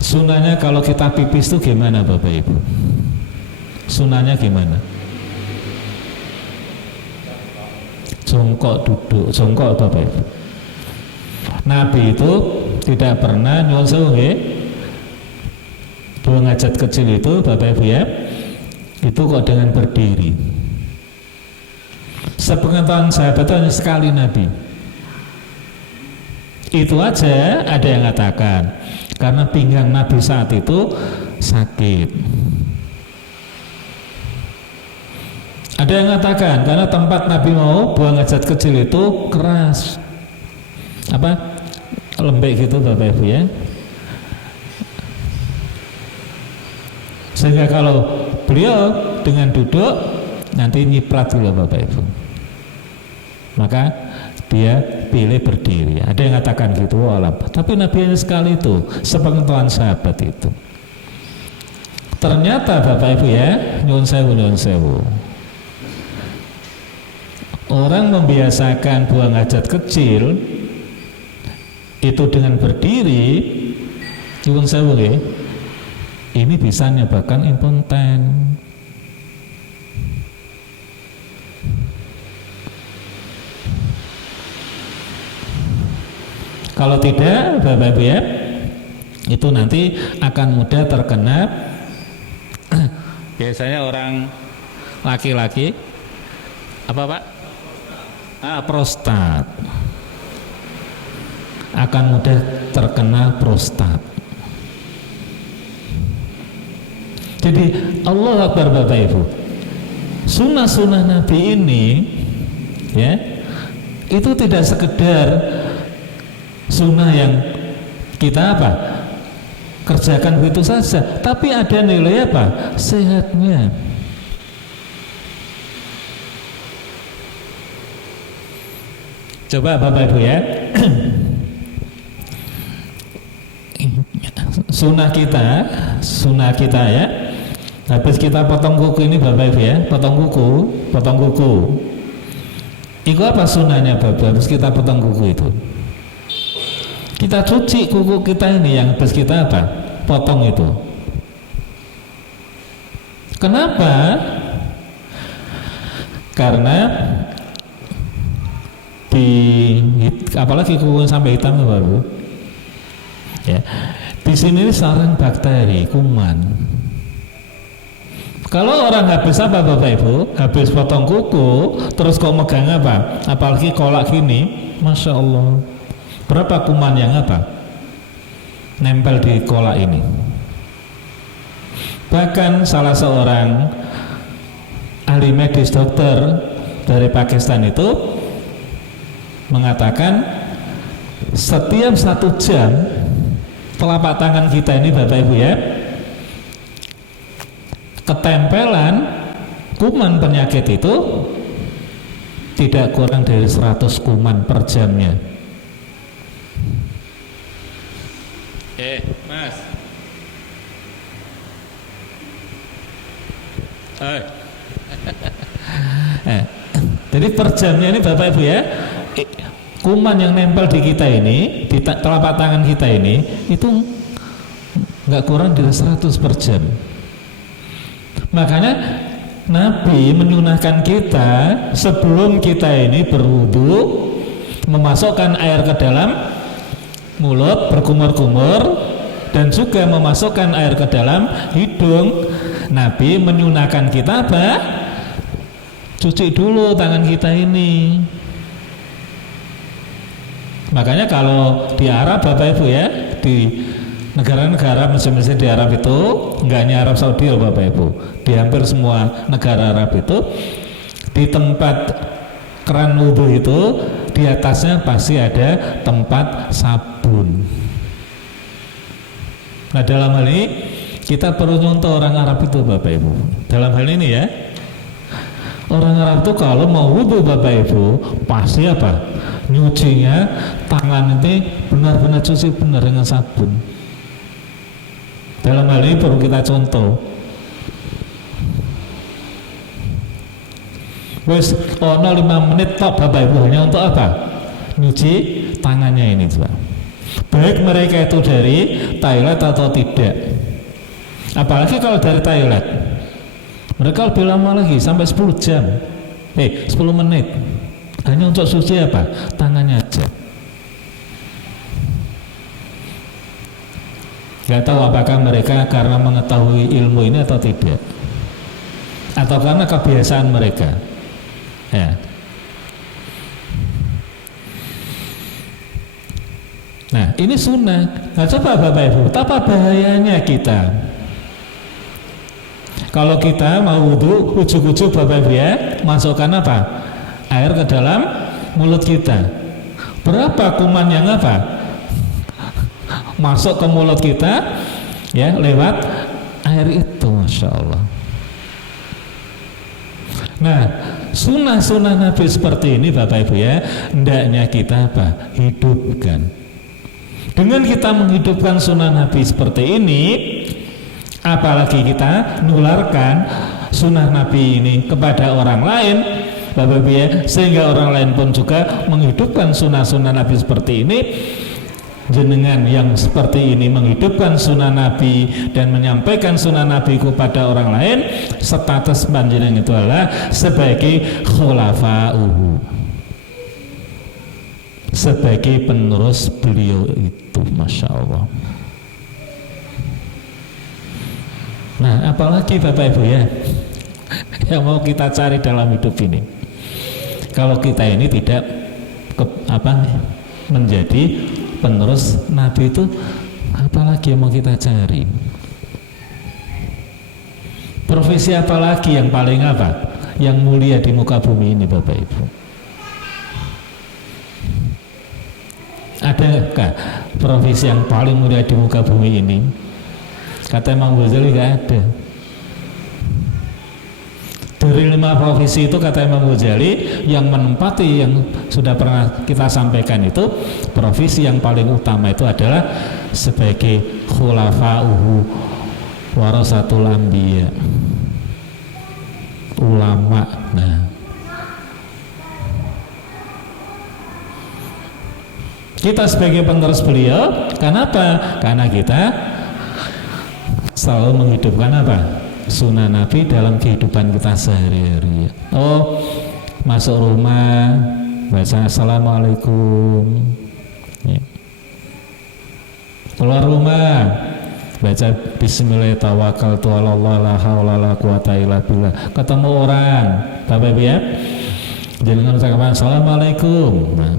Sunahnya kalau kita pipis itu gimana Bapak Ibu? Sunahnya gimana? Jongkok duduk, jongkok Bapak Ibu. Nabi itu tidak pernah nyuwun sewu nggih, buang hajat kecil itu Bapak Ibu ya, itu kok dengan berdiri. Sepengetahuan sahabat itu hanya sekali Nabi. Itu aja ada yang mengatakan karena pinggang Nabi saat itu sakit. Ada yang mengatakan karena tempat Nabi mau buang hajat kecil itu keras, apa, lembek gitu Bapak Ibu ya, sehingga kalau beliau dengan duduk nanti nyiprat juga Bapak Ibu, maka dia pilih berdiri. Ada yang mengatakan gitu, alam. Tapi Nabi hanya sekali itu, sepengetahuan sahabat itu. Ternyata Bapak Ibu ya, nyuwun sewu. Orang membiasakan buang hajat kecil itu dengan berdiri, nyuwun sewu ya, ini bisa menyebabkan impoten. Kalau tidak Bapak Ibu ya, itu nanti akan mudah terkena biasanya orang laki-laki apa Pak? Prostat, akan mudah terkena prostat. Jadi Allah Akbar Bapak Ibu, sunnah-sunnah Nabi ini ya, itu tidak sekedar sunnah yang kita apa? Kerjakan begitu saja, tapi ada nilai apa? Sehatnya. Coba Bapak Ibu ya, sunnah kita ya, habis kita potong kuku ini Bapak Ibu ya, potong kuku. Itu apa sunnahnya Bapak? Habis kita potong kuku itu, kita cuci kuku kita ini yang habis kita apa? Potong itu. Kenapa? Karena apalagi kuku sampai hitam baru ya, di sini sarang bakteri, kuman. Kalau orang habis apa Bapak Ibu? Habis potong kuku terus kok megang apa? Apalagi kolak gini, Masya Allah, Berapa kuman yang apa? Nempel di kolak ini. Bahkan salah seorang ahli medis dokter dari Pakistan itu mengatakan setiap 1 jam telapak tangan kita ini Bapak Ibu ya, ketempelan kuman penyakit itu tidak kurang dari 100 kuman per jamnya. Mas. Jadi per jamnya ini Bapak Ibu ya, kuman yang nempel di kita ini, di telapak tangan kita ini, itu nggak kurang dari 100 per jam. Makanya Nabi menyunahkan kita sebelum kita ini berwudu memasukkan air ke dalam mulut, berkumur-kumur, dan juga memasukkan air ke dalam hidung. Nabi menyunahkan kita apa? Cuci dulu tangan kita ini. Makanya kalau di Arab Bapak Ibu ya, di negara-negara Muslim di Arab itu, enggak hanya Arab Saudi loh Bapak Ibu, di hampir semua negara Arab itu, di tempat keran wudhu itu, di atasnya pasti ada tempat sabun. Nah dalam hal ini kita perlu nyontoh orang Arab itu Bapak Ibu. Dalam hal ini ya, orang Arab itu kalau mau wudhu Bapak Ibu pasti apa? Nyucinya tangan ini benar-benar cuci benar dengan sabun. Dalam hal ini perlu kita contoh. Wes ono 5 menit tok Bapak Ibu hanya untuk apa? Nyuci tangannya ini juga. Baik mereka itu dari Thailand atau tidak. Apalagi kalau dari Thailand, mereka lebih lama lagi sampai 10 jam. 10 menit. Hanya untuk suci apa? Tangannya aja. Gak tahu apakah mereka karena mengetahui ilmu ini atau tidak, atau karena kebiasaan mereka ya. Nah ini sunnah. Nah coba Bapak Ibu, betapa bahayanya kita kalau kita mau wudhu ujuk-ujuk Bapak Ibu ya, masukkan apa? Air ke dalam mulut kita. Berapa kuman yang apa? Masuk ke mulut kita ya lewat air itu, Masya Allah. Nah sunnah-sunnah Nabi seperti ini Bapak Ibu ya, hendaknya kita apa? Hidupkan. Dengan kita menghidupkan sunnah Nabi seperti ini, apalagi kita nularkan sunnah Nabi ini kepada orang lain Bapak Ibu ya, sehingga orang lain pun juga menghidupkan sunnah-sunnah Nabi seperti ini. Jenengan yang seperti ini menghidupkan sunnah Nabi dan menyampaikan sunnah Nabi kepada orang lain, status panjenengan itu adalah sebagai khulafa'uhu, sebagai penerus beliau itu, Masya Allah. Nah apalagi Bapak Ibu ya yang mau kita cari dalam hidup ini, kalau kita ini tidak menjadi penerus Nabi itu, apalagi yang mau kita cari? Profesi apalagi yang paling apa? Yang mulia di muka bumi ini Bapak Ibu? Adakah profesi yang paling mulia di muka bumi ini? Kata Imam Ghazali gak ada. Dari 5 profesi itu kata Imam Ghazali, yang menempati yang sudah pernah kita sampaikan itu, profesi yang paling utama itu adalah sebagai khulafa'uhu warasatul anbiya, ulama. Nah kita sebagai penerus beliau, kenapa? Karena kita selalu menghidupkan apa? Sunnah Nabi dalam kehidupan kita sehari-hari. Oh, masuk rumah baca assalamualaikum ya. Keluar rumah baca bismillahirrahmanirrahim, la haula la quwata illa billah. Ketemu orang Bapak Ibu ya, jangan ucapkan assalamualaikum. Nah,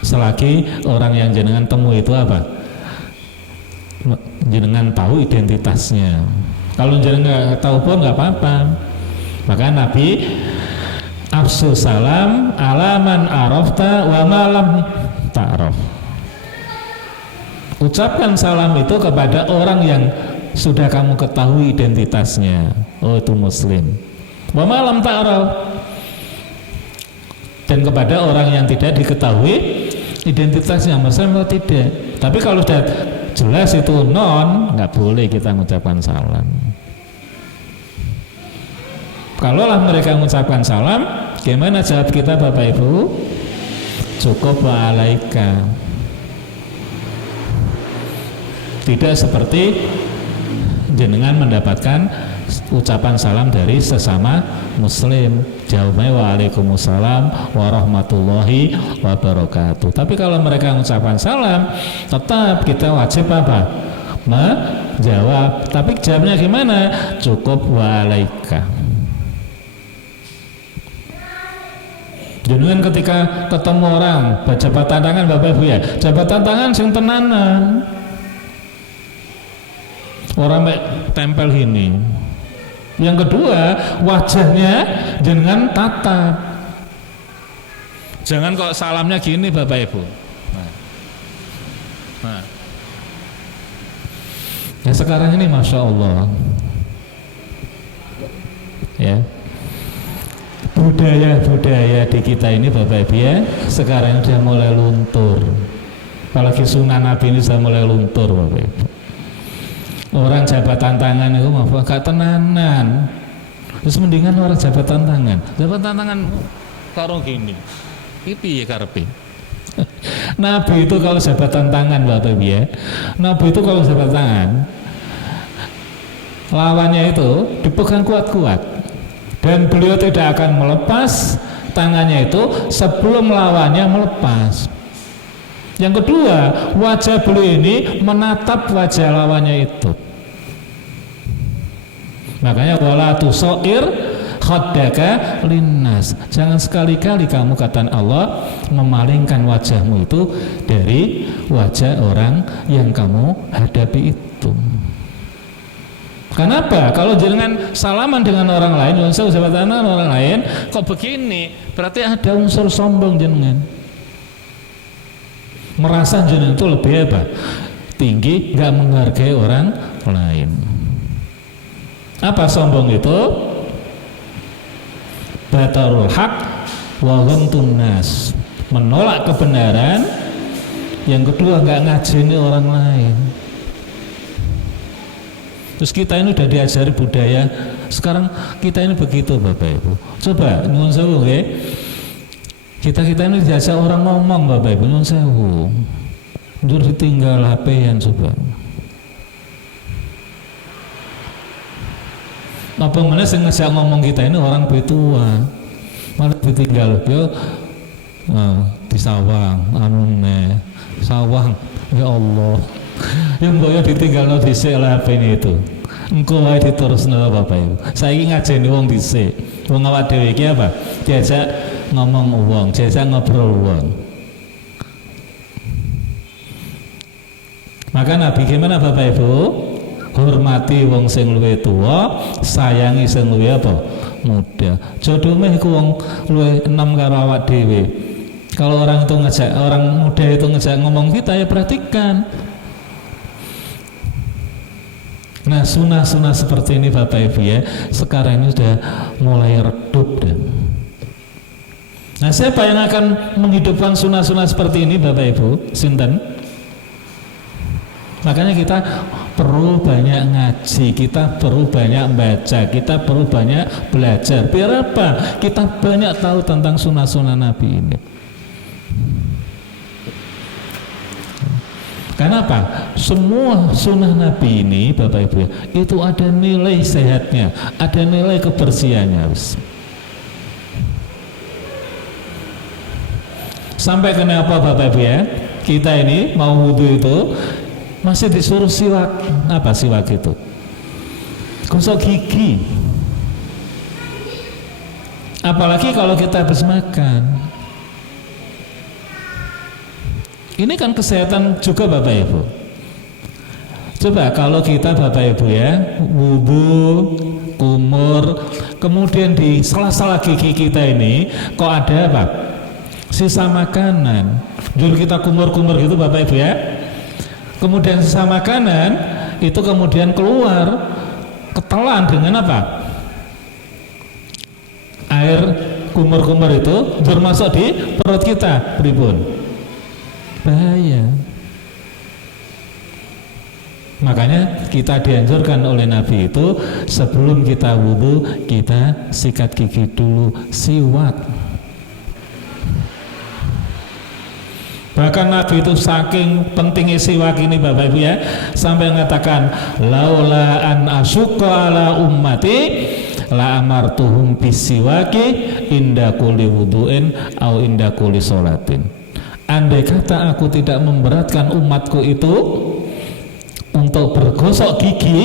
selagi orang yang jenengan temu itu apa? Jenengan tahu identitasnya. Kalau jenengan nggak tahu pun nggak apa-apa. Maka Nabi afsu salam alaman arafta wa malam ta'raf. Ucapkan salam itu kepada orang yang sudah kamu ketahui identitasnya. Oh, itu muslim. Wa malam ta'raf. Dan kepada orang yang tidak diketahui identitasnya, muslim atau tidak. Tapi kalau sudah jelas itu non, nggak boleh kita mengucapkan salam. Kalaulah mereka mengucapkan salam, gimana jawab kita Bapak Ibu? Cukup wa'alaika. Tidak seperti jenengan mendapatkan ucapan salam dari sesama muslim, jawabnya waalaikumsalam warahmatullahi wabarakatuh. Tapi kalau mereka mengucapkan salam, tetap kita wajib apa? Menjawab. Tapi jawabnya gimana? Cukup wa'alaika. Jenengan ketika ketemu orang jabat tangan Bapak Ibu ya, jabatan tangan sing tenanan. Orang tempel ini. Yang kedua, wajahnya jangan tatap. Jangan kok salamnya gini Bapak Ibu. Nah. Ya sekarang ini Masya Allah, ya, budaya di kita ini Bapak Ibu ya, sekarang sudah mulai luntur. Apalagi sunnah Nabi ini sudah mulai luntur Bapak Ibu. Orang jabatan tangan itu gak tenanan. Terus mendingan orang jabatan tangan karo gini. Piye karepe? Nabi itu kalau jabatan tangan Bapak Ibu ya, Nabi itu kalau jabatan tangan, lawannya itu dipegang kuat-kuat, dan beliau tidak akan melepas tangannya itu sebelum lawannya melepas. Yang kedua, wajah beliau ini menatap wajah lawannya itu. Makanya wala tusair khaddaka linnas. Jangan sekali-kali kamu, kata Allah, memalingkan wajahmu itu dari wajah orang yang kamu hadapi itu. Kenapa? Kalau jangan salaman dengan orang lain, unsur jabatan orang lain, kok begini? Berarti ada unsur sombong jenengan. Merasa jenengan itu lebih apa? Tinggi, nggak menghargai orang lain. Apa sombong itu? Batarul haq wa ghamtun nas, menolak kebenaran. Yang kedua, nggak ngajeni orang lain. Terus kita ini udah diajari budaya sekarang, kita ini begitu Bapak Ibu. Coba nyuwun sewu nggih. Kita ini diajak orang ngomong Bapak Ibu, nyuwun sewu. Njur ditinggal HP-an coba. Apa mana sing ngajak ngomong kita ini orang tua, malah ditinggal yo di sawang, sawang, ya Allah, yang boyo ditinggal no dhisik lah HP ini itu, engko wae diterusno Bapak Ibu. Saiki ngajeni wong dhisik, wong awak dhewe iki apa? Diajak ngomong wong, diajak ngobrol wong. Maka Nabi gimana Bapak Ibu? Hormati wong sing luwih tuwa, sayangi sing luwih apa? Muda. Jodoh meh iku wong luwih enom karo awak dhewe. Kalau orang itu ngejak, orang muda itu ngejak ngomong kita, ya perhatikan. Nah, sunah-sunah seperti ini Bapak Ibu ya, sekarang ini sudah mulai redup dan. Nah, siapa yang akan menghidupkan sunah-sunah seperti ini Bapak Ibu? Sinten? Makanya kita perlu banyak ngaji, kita perlu banyak baca, kita perlu banyak belajar. Biar apa? Kita banyak tahu tentang sunnah-sunnah Nabi ini. Karena apa? Semua sunnah Nabi ini Bapak Ibu itu ada nilai sehatnya, ada nilai kebersihannya. Sampai kenapa Bapak Ibu ya? Kita ini mau wudu itu masih disuruh siwak. Apa siwak itu? Gosok gigi. Apalagi kalau kita habis makan. Ini kan kesehatan juga Bapak Ibu. Coba kalau kita Bapak Ibu ya, wudhu, kumur, kemudian di sela-sela gigi kita ini kok ada apa? Sisa makanan. Dulu kita kumur-kumur gitu Bapak Ibu ya. Kemudian sisa makanan itu kemudian keluar, ketelan dengan apa? Air kumur-kumur itu termasuk di perut kita, pripun? Bahaya. Makanya kita dianjurkan oleh Nabi itu sebelum kita wudhu kita sikat gigi dulu, siwak. Bahkan Nabi itu saking pentingnya siwak ini Bapak Ibu ya, sampai mengatakan laula an asyqa ala ummati la amartuhum bisiwaki inda kulli wudu'in au inda kulli sholatin. Andai kata aku tidak memberatkan umatku itu untuk bergosok gigi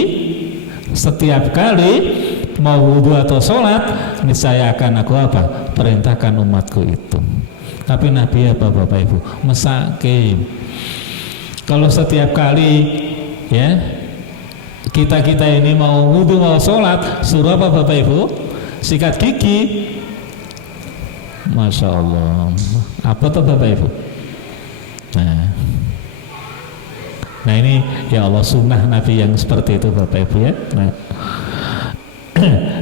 setiap kali mau wudhu atau sholat, niscaya akan aku apa? Perintahkan umatku itu. Tapi Nabi apa Bapak Ibu? Mesake. Kalau setiap kali ya kita ini mau wudhu mau sholat, suruh apa Bapak Ibu? Sikat gigi. Masya Allah. Apa tuh Bapak Ibu? Nah ini ya Allah sunnah Nabi yang seperti itu Bapak Ibu ya.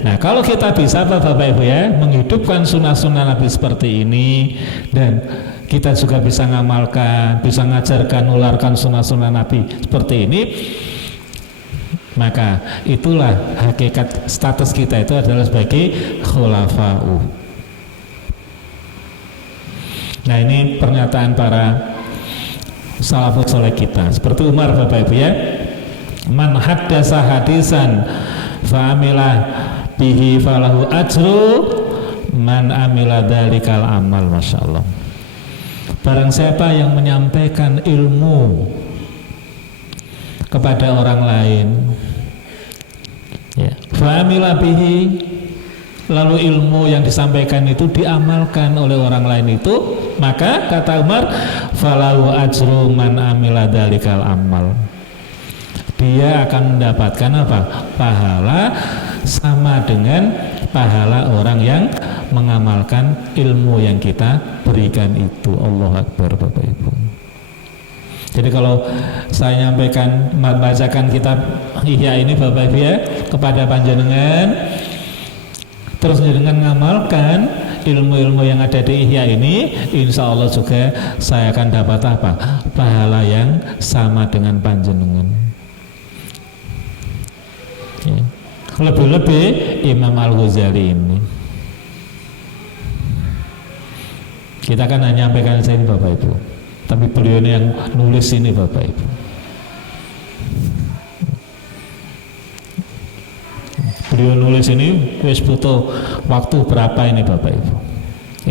Nah kalau kita bisa Bapak Ibu ya menghidupkan sunnah-sunnah Nabi seperti ini, dan kita juga bisa ngamalkan, bisa ngajarkan, nularkan sunnah-sunnah Nabi seperti ini, maka itulah hakikat status kita itu adalah sebagai khulafa'u. Nah ini pernyataan para salafus soleh kita, seperti Umar Bapak Ibu ya, man haddasa hadisan fa'amila bihi falahu ajru man amila dalikal amal. Masya Allah. Barang siapa yang menyampaikan ilmu kepada orang lain ya, fa'amila bihi, lalu ilmu yang disampaikan itu diamalkan oleh orang lain itu, maka kata Umar falahu ajru man amila dalikal amal, dia akan mendapatkan apa? Pahala sama dengan pahala orang yang mengamalkan ilmu yang kita berikan itu. Allahu Akbar Bapak Ibu. Jadi kalau saya nyampaikan, bacakan kitab Ihya ini Bapak Ibu ya kepada panjenengan, terus dengan mengamalkan ilmu-ilmu yang ada di Ihya ini, insya Allah juga saya akan dapat apa? Pahala yang sama dengan panjenengan. Ya. Lebih-lebih Imam Al-Ghazali ini, kita kan hanya menyampaikan saya ini Bapak Ibu, tapi beliau ini yang nulis ini Bapak Ibu. Beliau nulis ini wis butuh waktu berapa ini Bapak Ibu?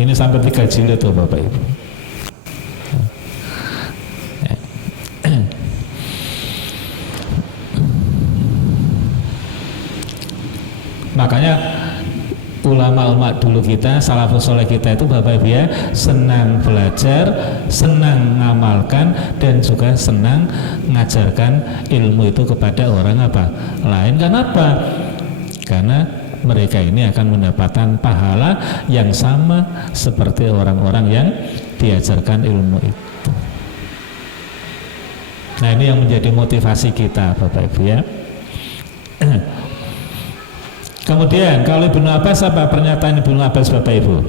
Ini sampai 3 jilid tuh Bapak Ibu. Makanya ulama-ulama dulu kita, salafus soleh kita itu Bapak Ibu ya, senang belajar, senang ngamalkan, dan juga senang ngajarkan ilmu itu kepada orang apa? Lain. Kenapa? Karena mereka ini akan mendapatkan pahala yang sama seperti orang-orang yang diajarkan ilmu itu. Nah ini yang menjadi motivasi kita Bapak Ibu ya. Kemudian kalau Ibnu Abbas, apa pernyataan Ibnu Abbas Bapak Ibu?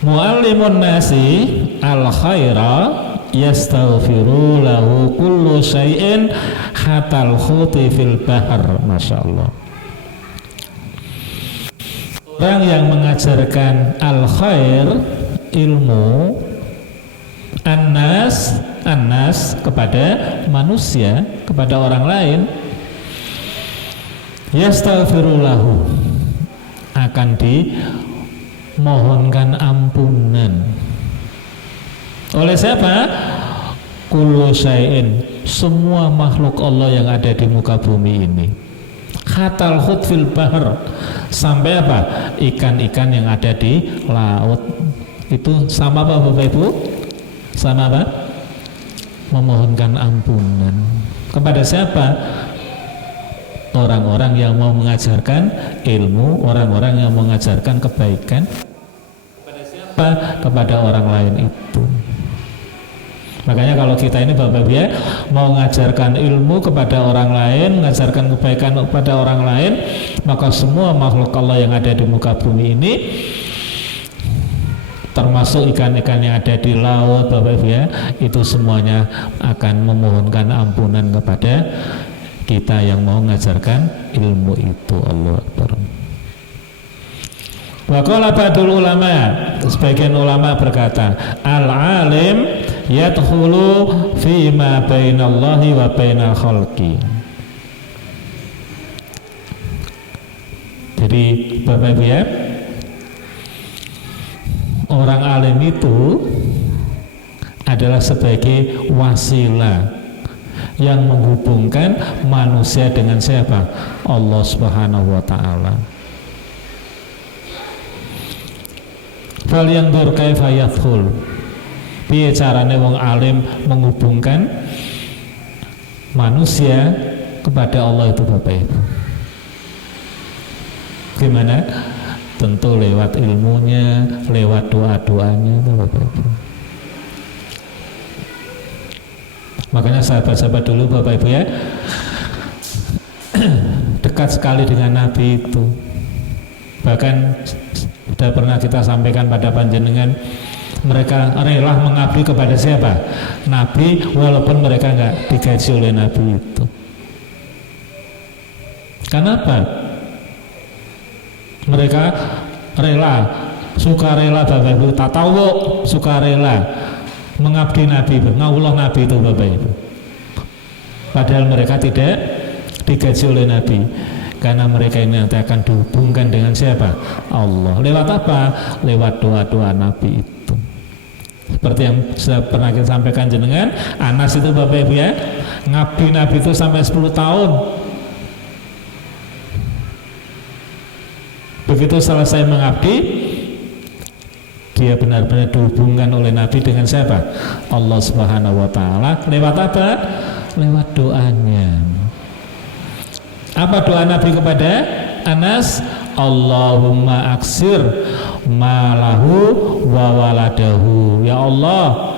Mu'allimun nasi al khaira yastaghfiru lahu kullu syai'in hatal khuti fil bahar. Masya Allah. Orang yang mengajarkan al khair, ilmu, annas kepada manusia, kepada orang lain, yastaghfirulahu, akan dimohonkan ampunan oleh siapa? Kullu syai'in, semua makhluk Allah yang ada di muka bumi ini. Hatal khut fil bahr, sampai apa? Ikan-ikan yang ada di laut. Itu sama apa Bapak Ibu? Sama apa? Memohonkan ampunan. Kepada siapa? Orang-orang yang mau mengajarkan ilmu, orang-orang yang mengajarkan kebaikan. Kepada siapa? Kepada orang lain itu. Makanya kalau kita ini Bapak Ibu ya, mau mengajarkan ilmu kepada orang lain, mengajarkan kebaikan kepada orang lain, maka semua makhluk Allah yang ada di muka bumi ini, termasuk ikan-ikan yang ada di laut Bapak Ibu ya, itu semuanya akan memohonkan ampunan kepada kita yang mau mengajarkan ilmu itu. Allahu Akbar. Wa qala ba'dul ulama, sebagian ulama berkata, al-alim yadkhulu fi ma bainallahi wa bainal khalqi. Jadi Bapak Ibu ya, orang alim itu adalah sebagai wasilah yang menghubungkan manusia dengan siapa? Allah Subhanahu wa taala. Fal yanzur kaifa yadkhul. Piye carane wong alim menghubungkan manusia kepada Allah itu Bapak Ibu? Gimana? Tentu lewat ilmunya, lewat doa-doanya Bapak Ibu. Makanya sahabat-sahabat dulu Bapak Ibu ya, dekat sekali dengan Nabi itu. Bahkan sudah pernah kita sampaikan pada panjenengan, mereka rela mengabdi kepada siapa? Nabi, walaupun mereka nggak digaji oleh Nabi itu. Kenapa? Mereka rela, sukarela Bapak Ibu, tatawu, sukarela mengabdi Nabi, ngawulah Nabi itu Bapak Ibu. Padahal mereka tidak digaji oleh Nabi, karena mereka ini nanti akan dihubungkan dengan siapa? Allah. Lewat apa? Lewat doa-doa Nabi itu. Seperti yang sudah pernah kita sampaikan jenengan, Anas itu Bapak Ibu ya, ngabdi Nabi itu sampai 10 tahun. Begitu selesai mengabdi, dia benar-benar dihubungkan oleh Nabi dengan siapa? Allah Subhanahu wa taala. Lewat apa? Lewat doanya. Apa doa Nabi kepada Anas? Allahumma aksir malahu wa waladahu. Ya Allah,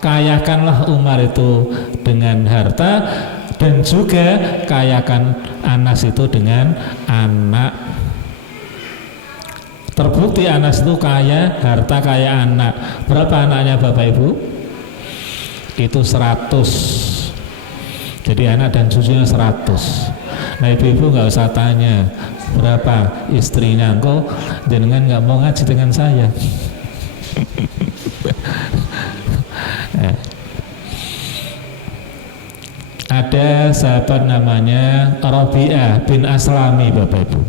kayakanlah Umar itu dengan harta, dan juga kayakan Anas itu dengan anak. Terbukti Anas itu kaya harta, kaya anak. Berapa anaknya Bapak Ibu? Itu 100. Jadi anak dan cucunya 100. Nah ibu-ibu nggak usah tanya berapa istrinya, kok jenengan nggak mau ngaji dengan saya. Ada sahabat namanya Rabi'ah bin Aslami Bapak Ibu.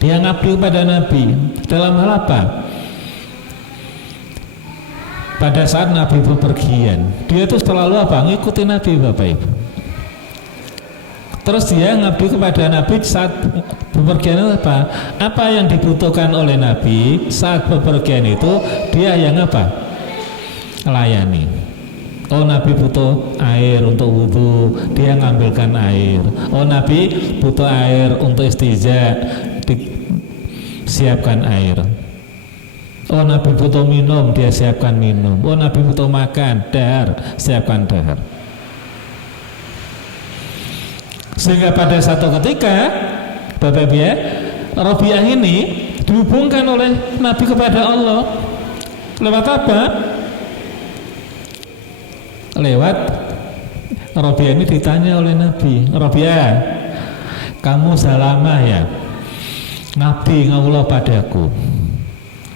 Dia ngabdi kepada Nabi dalam hal apa? Pada saat Nabi bepergian, dia itu selalu apa? Ngikuti Nabi Bapak Ibu. Terus dia ngabdi kepada Nabi saat bepergian apa? Apa yang dibutuhkan oleh Nabi saat bepergian itu dia yang apa? Layani. Oh Nabi butuh air untuk wudhu, dia ngambilkan air. Oh Nabi butuh air untuk istinja, siapkan air. Oh Nabi butuh minum, dia siapkan minum. Oh Nabi butuh makan, dahar, siapkan dahar. Sehingga pada satu ketika Bapak Ibu ya, Rabi'ah ini dihubungkan oleh Nabi kepada Allah. Lewat apa? Lewat Rabi'ah ini ditanya oleh Nabi, Rabi'ah, kamu selama ya ngabdi ngawula padaku,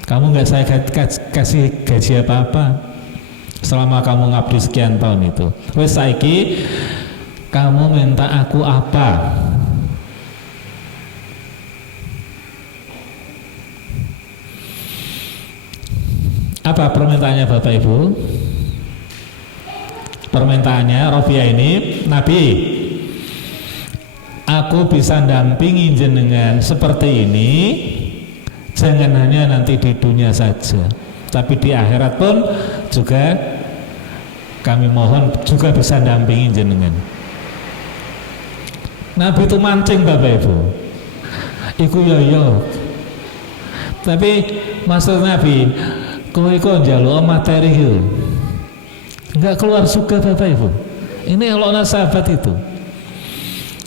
kamu nggak saya kasih gaji apa-apa selama kamu ngabdi sekian tahun itu. Wes saiki kamu minta aku apa? Apa permintaannya Bapak Ibu? Permintaannya Rabi'ah ini, Nabi, aku bisa dampingi jenengan seperti ini, jangan hanya nanti di dunia saja, tapi di akhirat pun juga kami mohon juga bisa dampingi jenengan. Nabi itu mancing Bapak Ibu, iku yo. Tapi maksud Nabi, kowe iku njaluk materi itu, nggak keluar surga Bapak Ibu. Ini eloknya sahabat itu.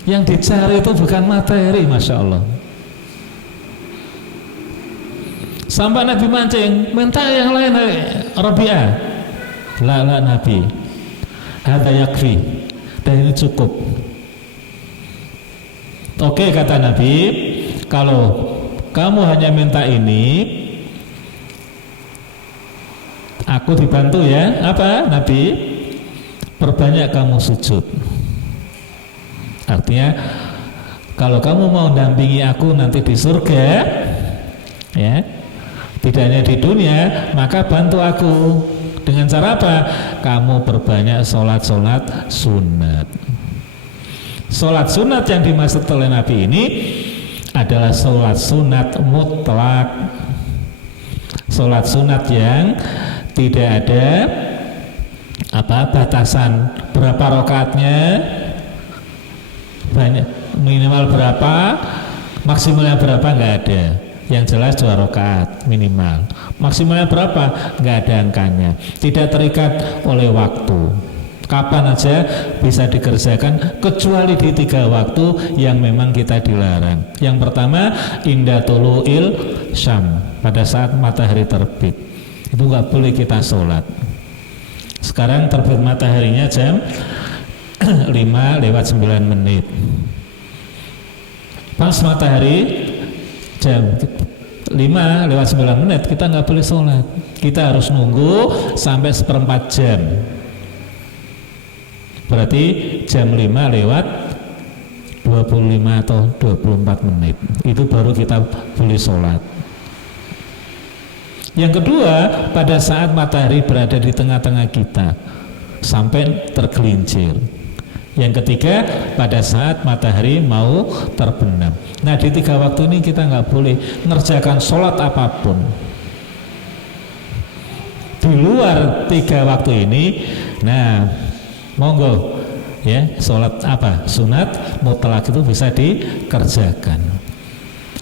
Yang dicari itu bukan materi, masya Allah. Sampai Nabi mancing, minta yang lain, Rabi'ah. La Nabi, hada yakfi, dan ini cukup. Oke, kata Nabi, kalau kamu hanya minta ini, aku dibantu ya. Apa Nabi? Perbanyak kamu sujud. Artinya kalau kamu mau dampingi aku nanti di surga, ya, tidak hanya di dunia, maka bantu aku. Dengan cara apa? Kamu perbanyak sholat sunat. Sholat sunat yang dimaksud oleh Nabi ini adalah sholat sunat mutlak. Sholat sunat yang tidak ada batasan berapa rakaatnya, banyak minimal berapa, maksimalnya berapa, nggak ada. Yang jelas 2 rakaat minimal. Maksimalnya berapa? Nggak ada angkanya. Tidak terikat oleh waktu. Kapan aja bisa dikerjakan kecuali di 3 waktu yang memang kita dilarang. Yang pertama, inda tulu'il syam, pada saat matahari terbit. Itu nggak boleh kita sholat. Sekarang terbit mataharinya jam 5:09. Pas matahari jam 5:09 kita nggak boleh sholat. Kita harus nunggu sampai 1/4 jam. Berarti jam 5:25 atau 24 menit itu baru kita boleh sholat. Yang kedua, pada saat matahari berada di tengah-tengah kita sampai tergelincir. Yang ketiga, pada saat matahari mau terbenam. Nah, di 3 waktu ini kita nggak boleh ngerjakan sholat apapun. Di luar 3 waktu ini, nah, monggo ya, sholat sunat mutlak itu bisa dikerjakan.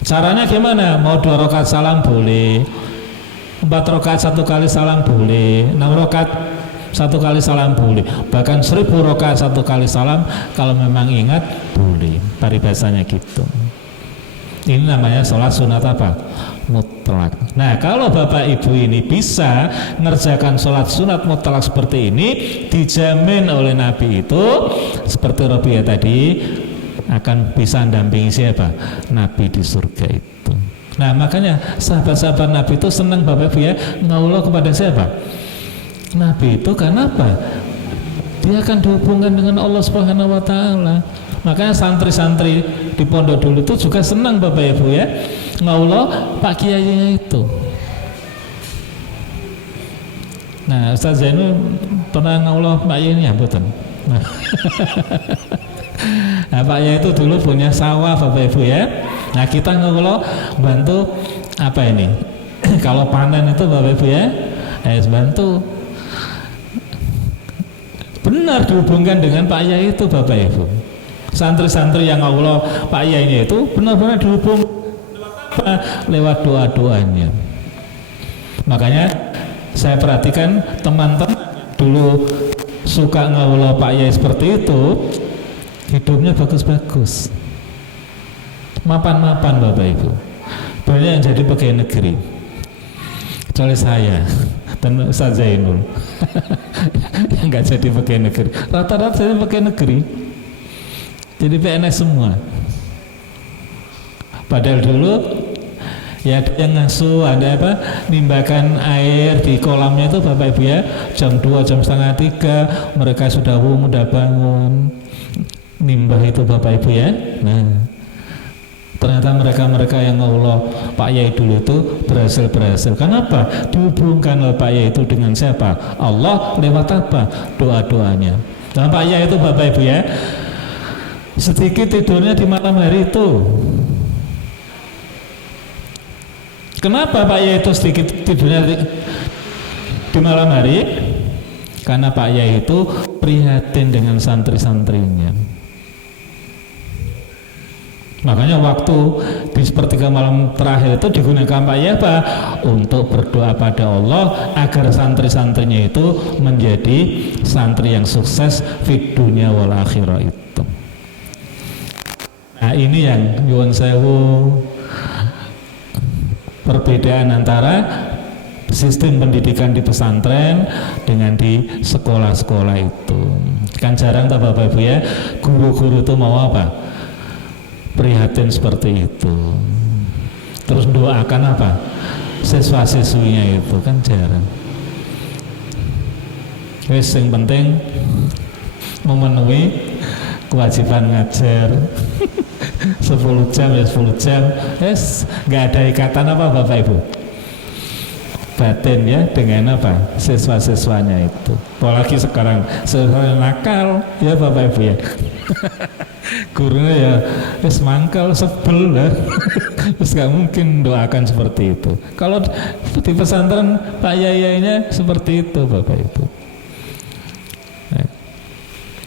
Caranya gimana? Mau 2 rakaat salam boleh, 4 rakaat 1 kali salam boleh, 6 rakaat 1 kali salam boleh, bahkan 1000 rakaat 1 kali salam kalau memang ingat boleh. Paribasanya gitu. Ini namanya sholat sunat mutlak. Nah, kalau Bapak Ibu ini bisa ngerjakan sholat sunat mutlak seperti ini, dijamin oleh Nabi itu seperti Rabi'ah tadi akan bisa mendampingi siapa? Nabi di surga itu. Nah, makanya sahabat-sahabat Nabi itu senang Bapak Ibu ya, ngaulah kepada siapa? Nabi itu. Karena apa? Dia akan dihubungkan dengan Allah Subhanahu wa taala. Makanya santri-santri di pondok dulu itu juga senang Bapak Ibu ya, ngaulah Pak Kiainya itu. Nah, Ustaz Zainul pernah ngaulah Pak Kiainya betul. Nah, Pak Kiai itu dulu punya sawah Bapak Ibu ya. Nah, kita ngaulah bantu ini? Kalau panen itu Bapak Ibu ya, bantu. Benar dihubungkan dengan Pak Yai itu Bapak Ibu. Santri-santri yang Allah Pak Yainya itu benar-benar dihubung lewat doa-doanya. Makanya saya perhatikan teman-teman dulu suka ngawula Pak Yai seperti itu, hidupnya bagus-bagus, mapan-mapan Bapak Ibu. Banyak yang jadi pegawai negeri, kecuali saya dan Ustaz Zainul yang nggak jadi pegawai negeri. Rata-rata jadi pegawai negeri, jadi PNS semua. Padahal dulu ya yang ngasuh, ada nimbakan air di kolamnya itu Bapak Ibu ya, jam 2, jam setengah 3 mereka sudah bangun nimbah itu Bapak Ibu ya. Nah, ternyata mereka yang Allah Pak Yai dulu itu berhasil. Kenapa? Dihubungkan oleh Pak Yai itu dengan siapa? Allah lewat apa? Doa-doanya. Nah, Pak Yai itu Bapak Ibu ya, sedikit tidurnya di malam hari itu. Kenapa Pak Yai itu sedikit tidurnya di malam hari karena Pak Yai itu prihatin dengan santri-santrinya. Makanya waktu di sepertiga malam terakhir itu digunakan Pak Yai apa? Untuk berdoa pada Allah agar santri-santrinya itu menjadi santri yang sukses fid dunya wal akhirah itu. Nah ini yang nyuwun sewu perbedaan antara sistem pendidikan di pesantren dengan di sekolah-sekolah itu. Kan jarang tak Bapak Ibu ya, guru-guru itu mau apa? Prihatin seperti itu. Terus doakan apa? Siswa-siswinya itu kan jarang. Wes yang penting memenuhi kewajiban ngajar 10 jam ya 10 jam. Wes nggak ada ikatan apa Bapak Ibu? Batin ya dengan apa siswa-siswanya itu. Apalagi sekarang siswa nakal ya Bapak Ibu ya. Gurunya ya wis mangkal sebel lah. Terus gak mungkin doakan seperti itu. Kalau di pesantren Pak Yayainya seperti itu Bapak Ibu.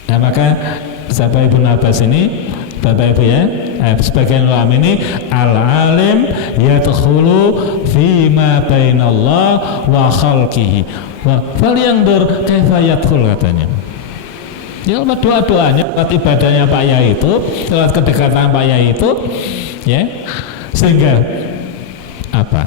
Nah maka Bapak Ibu Nabas ini Bapak Ibu ya, sebagian ulama ini al-alim yadkhulu fima bainallah wa khalqihi wa falyandur kaifa yadkhul katanya. Ya lewat doa-doanya, lewat ibadahnya Pak Yai itu, lewat kedekatan Pak Yai itu, ya, sehingga apa?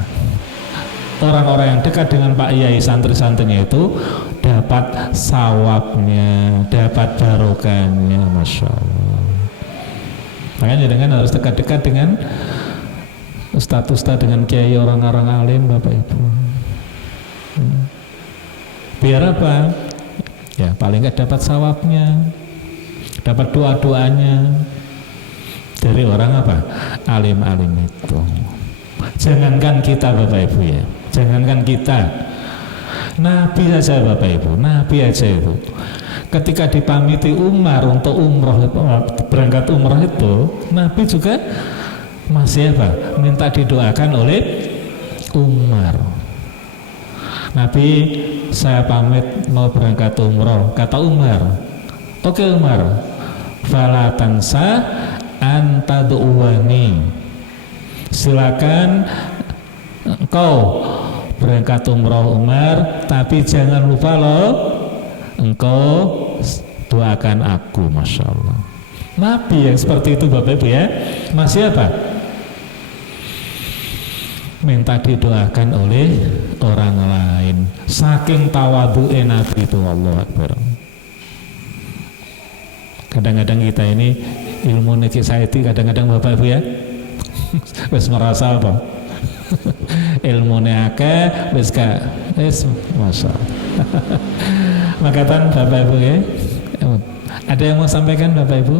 Orang-orang yang dekat dengan Pak Yai, santri-santrinya itu dapat sawabnya, dapat barokahnya, masya Allah. Makanya dengan harus dekat-dekat dengan ustadz-ustadz, dengan kiai, orang-orang alim, Bapak Ibu. Biar apa? Ya paling nggak dapat sawabnya, dapat doa-doanya dari orang apa? Alim-alim itu. Jangankan kita Bapak Ibu ya, jangankan kita, Nabi saja Bapak Ibu, Nabi aja itu ketika dipamiti Umar untuk umroh, berangkat umroh itu, Nabi juga masih apa? Minta didoakan oleh Umar. Nabi, saya pamit mau berangkat umroh, kata Umar, oke Umar, fala tansa antad'uwani, silakan engkau berangkat umroh Umar, tapi jangan lupa loh engkau doakan aku. Masya Allah, Nabi yang seperti itu Bapak Ibu ya, masih apa? Minta didoakan oleh orang lain. Saking tawadhu'e Nabi itu, Allah Akbar. Kadang-kadang kita ini ilmu society, kadang-kadang Bapak Ibu ya wis merasa apa? Ilmu akeh wis gak wis masa. Makatan Bapak Ibu ya. Ada yang mau sampaikan Bapak Ibu?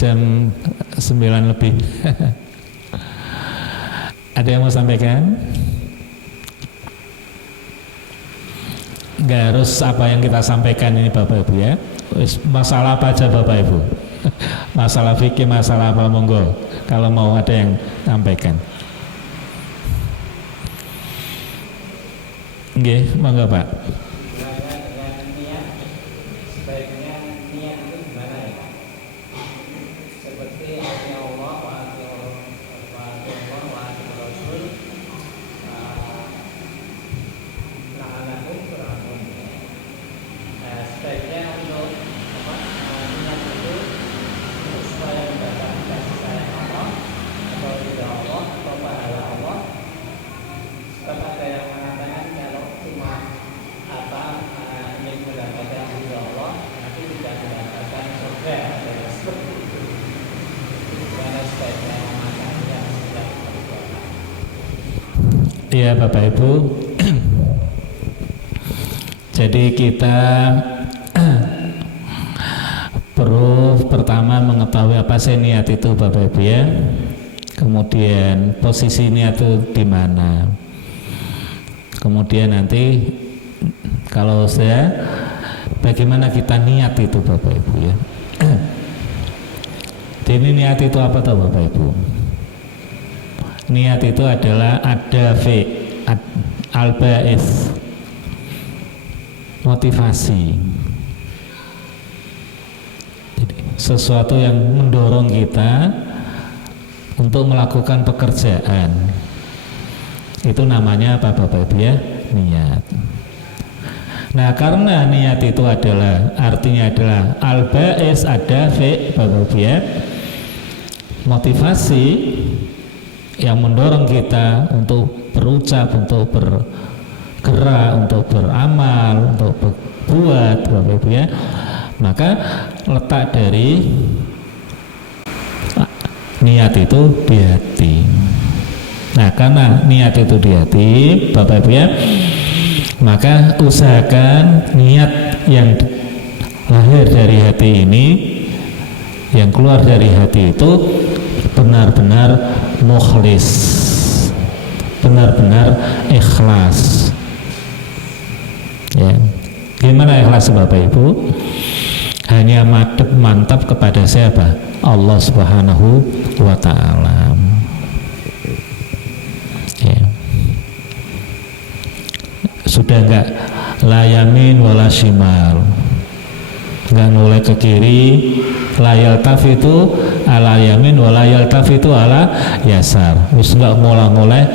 Jam 9 lebih. Ada yang mau sampaikan? Nggak harus apa yang kita sampaikan ini Bapak Ibu ya. Masalah apa aja Bapak Ibu. Masalah fikih, masalah apa, monggo. Kalau mau ada yang sampaikan. Nggih, monggo Pak. Ya Bapak Ibu, jadi kita perlu pertama mengetahui apa sih niat itu Bapak Ibu ya. Kemudian posisi niat itu di mana. Kemudian nanti kalau saya bagaimana kita niat itu Bapak Ibu ya. Jadi niat itu apa tahu Bapak Ibu? Niat itu adalah Al-ba'its, motivasi. Jadi, sesuatu yang mendorong kita untuk melakukan pekerjaan. Itu namanya apa Bapak Ibu ya? Niat. Nah, karena niat itu adalah artinya adalah al-ba'is, ada fi Bapak Ibu ya, motivasi yang mendorong kita untuk berucap, untuk bergerak, untuk beramal, untuk berbuat Bapak Ibu ya. Maka letak dari niat itu di hati. Nah, karena niat itu di hati Bapak Ibu ya, maka usahakan niat yang lahir dari hati ini, yang keluar dari hati itu benar-benar mukhlis, benar-benar ikhlas ya. Gimana ikhlas Bapak Ibu? Hanya mantap kepada siapa? Allah Subhanahu wa ta'ala ya. Sudah enggak la yamin wala shimal, enggak noleh ke kiri, la yaltafitu ala yamin wala yaltafitu ala yasar, wis enggak ngoleh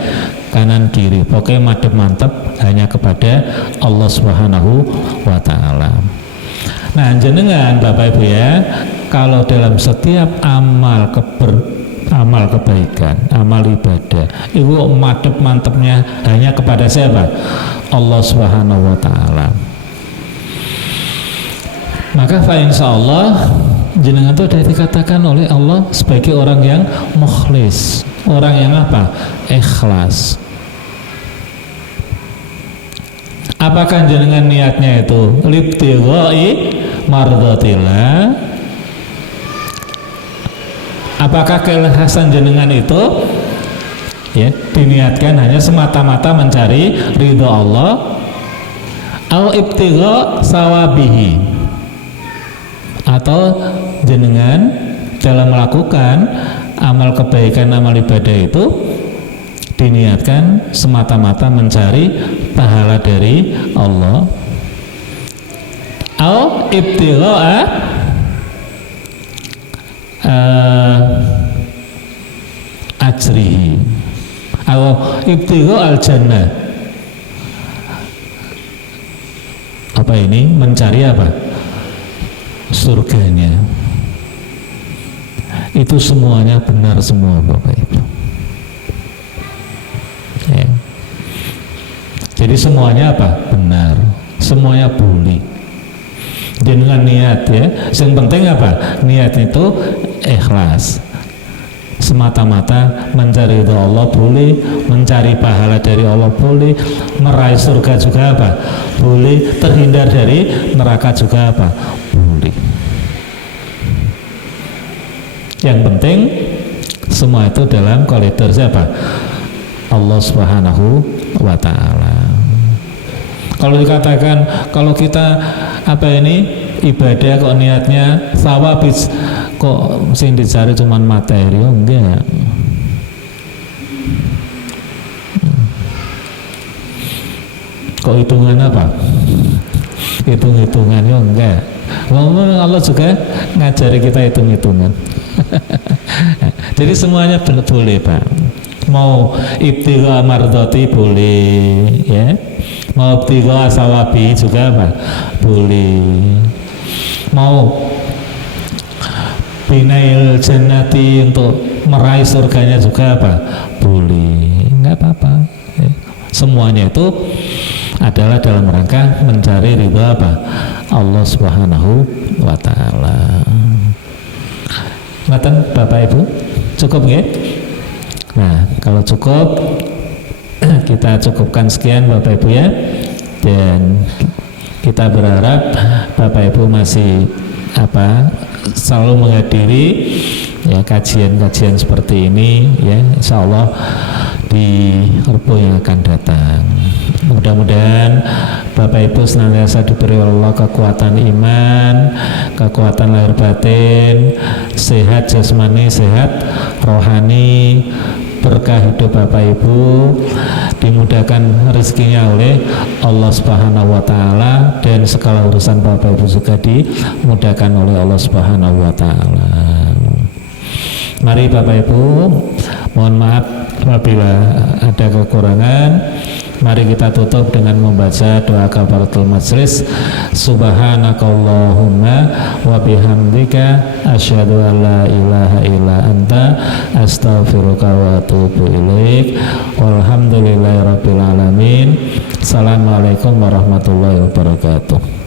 kanan kiri, pokoknya mantap hanya kepada Allah Subhanahu wa ta'ala. Nah, jenengan Bapak Ibu ya, kalau dalam setiap amal kebaikan, amal ibadah, itu mantepnya hanya kepada siapa? Allah Subhanahu wa ta'ala. Maka fa insyaallah jenengan itu sudah dikatakan oleh Allah sebagai orang yang mukhlis, orang yang apa? Ikhlas. Apakah jenengan niatnya itu libtigha'i mardhatillah? Apakah keikhlasan jenengan itu ya diniatkan hanya semata-mata mencari ridho Allah, au ibtigha sawabihi, atau jenengan dalam melakukan amal kebaikan, amal ibadah itu diniatkan semata-mata mencari pahala dari Allah, au ibtigha ajrihi, atau ibtigha al-jannah. Apa ini? Mencari apa? Surganya. Itu semuanya benar semua Bapak Ibu ya. Jadi semuanya apa? Benar, semuanya boleh. Dengan niat ya, yang penting apa? Niat itu ikhlas, semata-mata mencari ridho Allah boleh, mencari pahala dari Allah boleh, meraih surga juga apa? Boleh, terhindar dari neraka juga apa? Boleh. Yang penting semua itu dalam koridor siapa? Allah Subhanahu wa ta'ala. Kalau dikatakan kalau kita apa ini ibadah kok niatnya sawab, kok sing dicari cuman materi, oh enggak. Kok hitungan apa? Hitung-hitungannya enggak. Ngomong Allah juga ngajari kita hitung-hitungan. Jadi semuanya boleh Pak. Mau ibtigha mardhati boleh ya. Mau ibtigha sawabi juga Pak boleh. Mau binail jannati, untuk meraih surganya juga apa? Boleh, nggak apa-apa ya. Semuanya itu adalah dalam rangka mencari ridho apa? Allah Subhanahu wa ta'ala. Ngaten Bapak Ibu, cukup nggih? Nah, kalau cukup kita cukupkan sekian Bapak Ibu ya. Dan kita berharap Bapak Ibu masih apa? Selalu menghadiri ya kajian-kajian seperti ini ya, insya Allah di Rebo yang akan datang. Mudah-mudahan Bapak Ibu senantiasa diberi Allah kekuatan iman, kekuatan lahir batin, sehat jasmani, sehat rohani, berkah hidup Bapak Ibu, dimudahkan rezekinya oleh Allah Subhanahu wa taala, dan segala urusan Bapak Ibu juga dimudahkan oleh Allah Subhanahu wa taala. Mari Bapak Ibu, mohon maaf apabila ada kekurangan. Mari kita tutup dengan membaca doa kafaratul majlis. Subhanakallahumma wa bihamdika asyhadu an la ilaha illa anta astaghfiruka wa atubu ilaik. Walhamdulillahirabbil alamin. Assalamualaikum warahmatullahi wabarakatuh.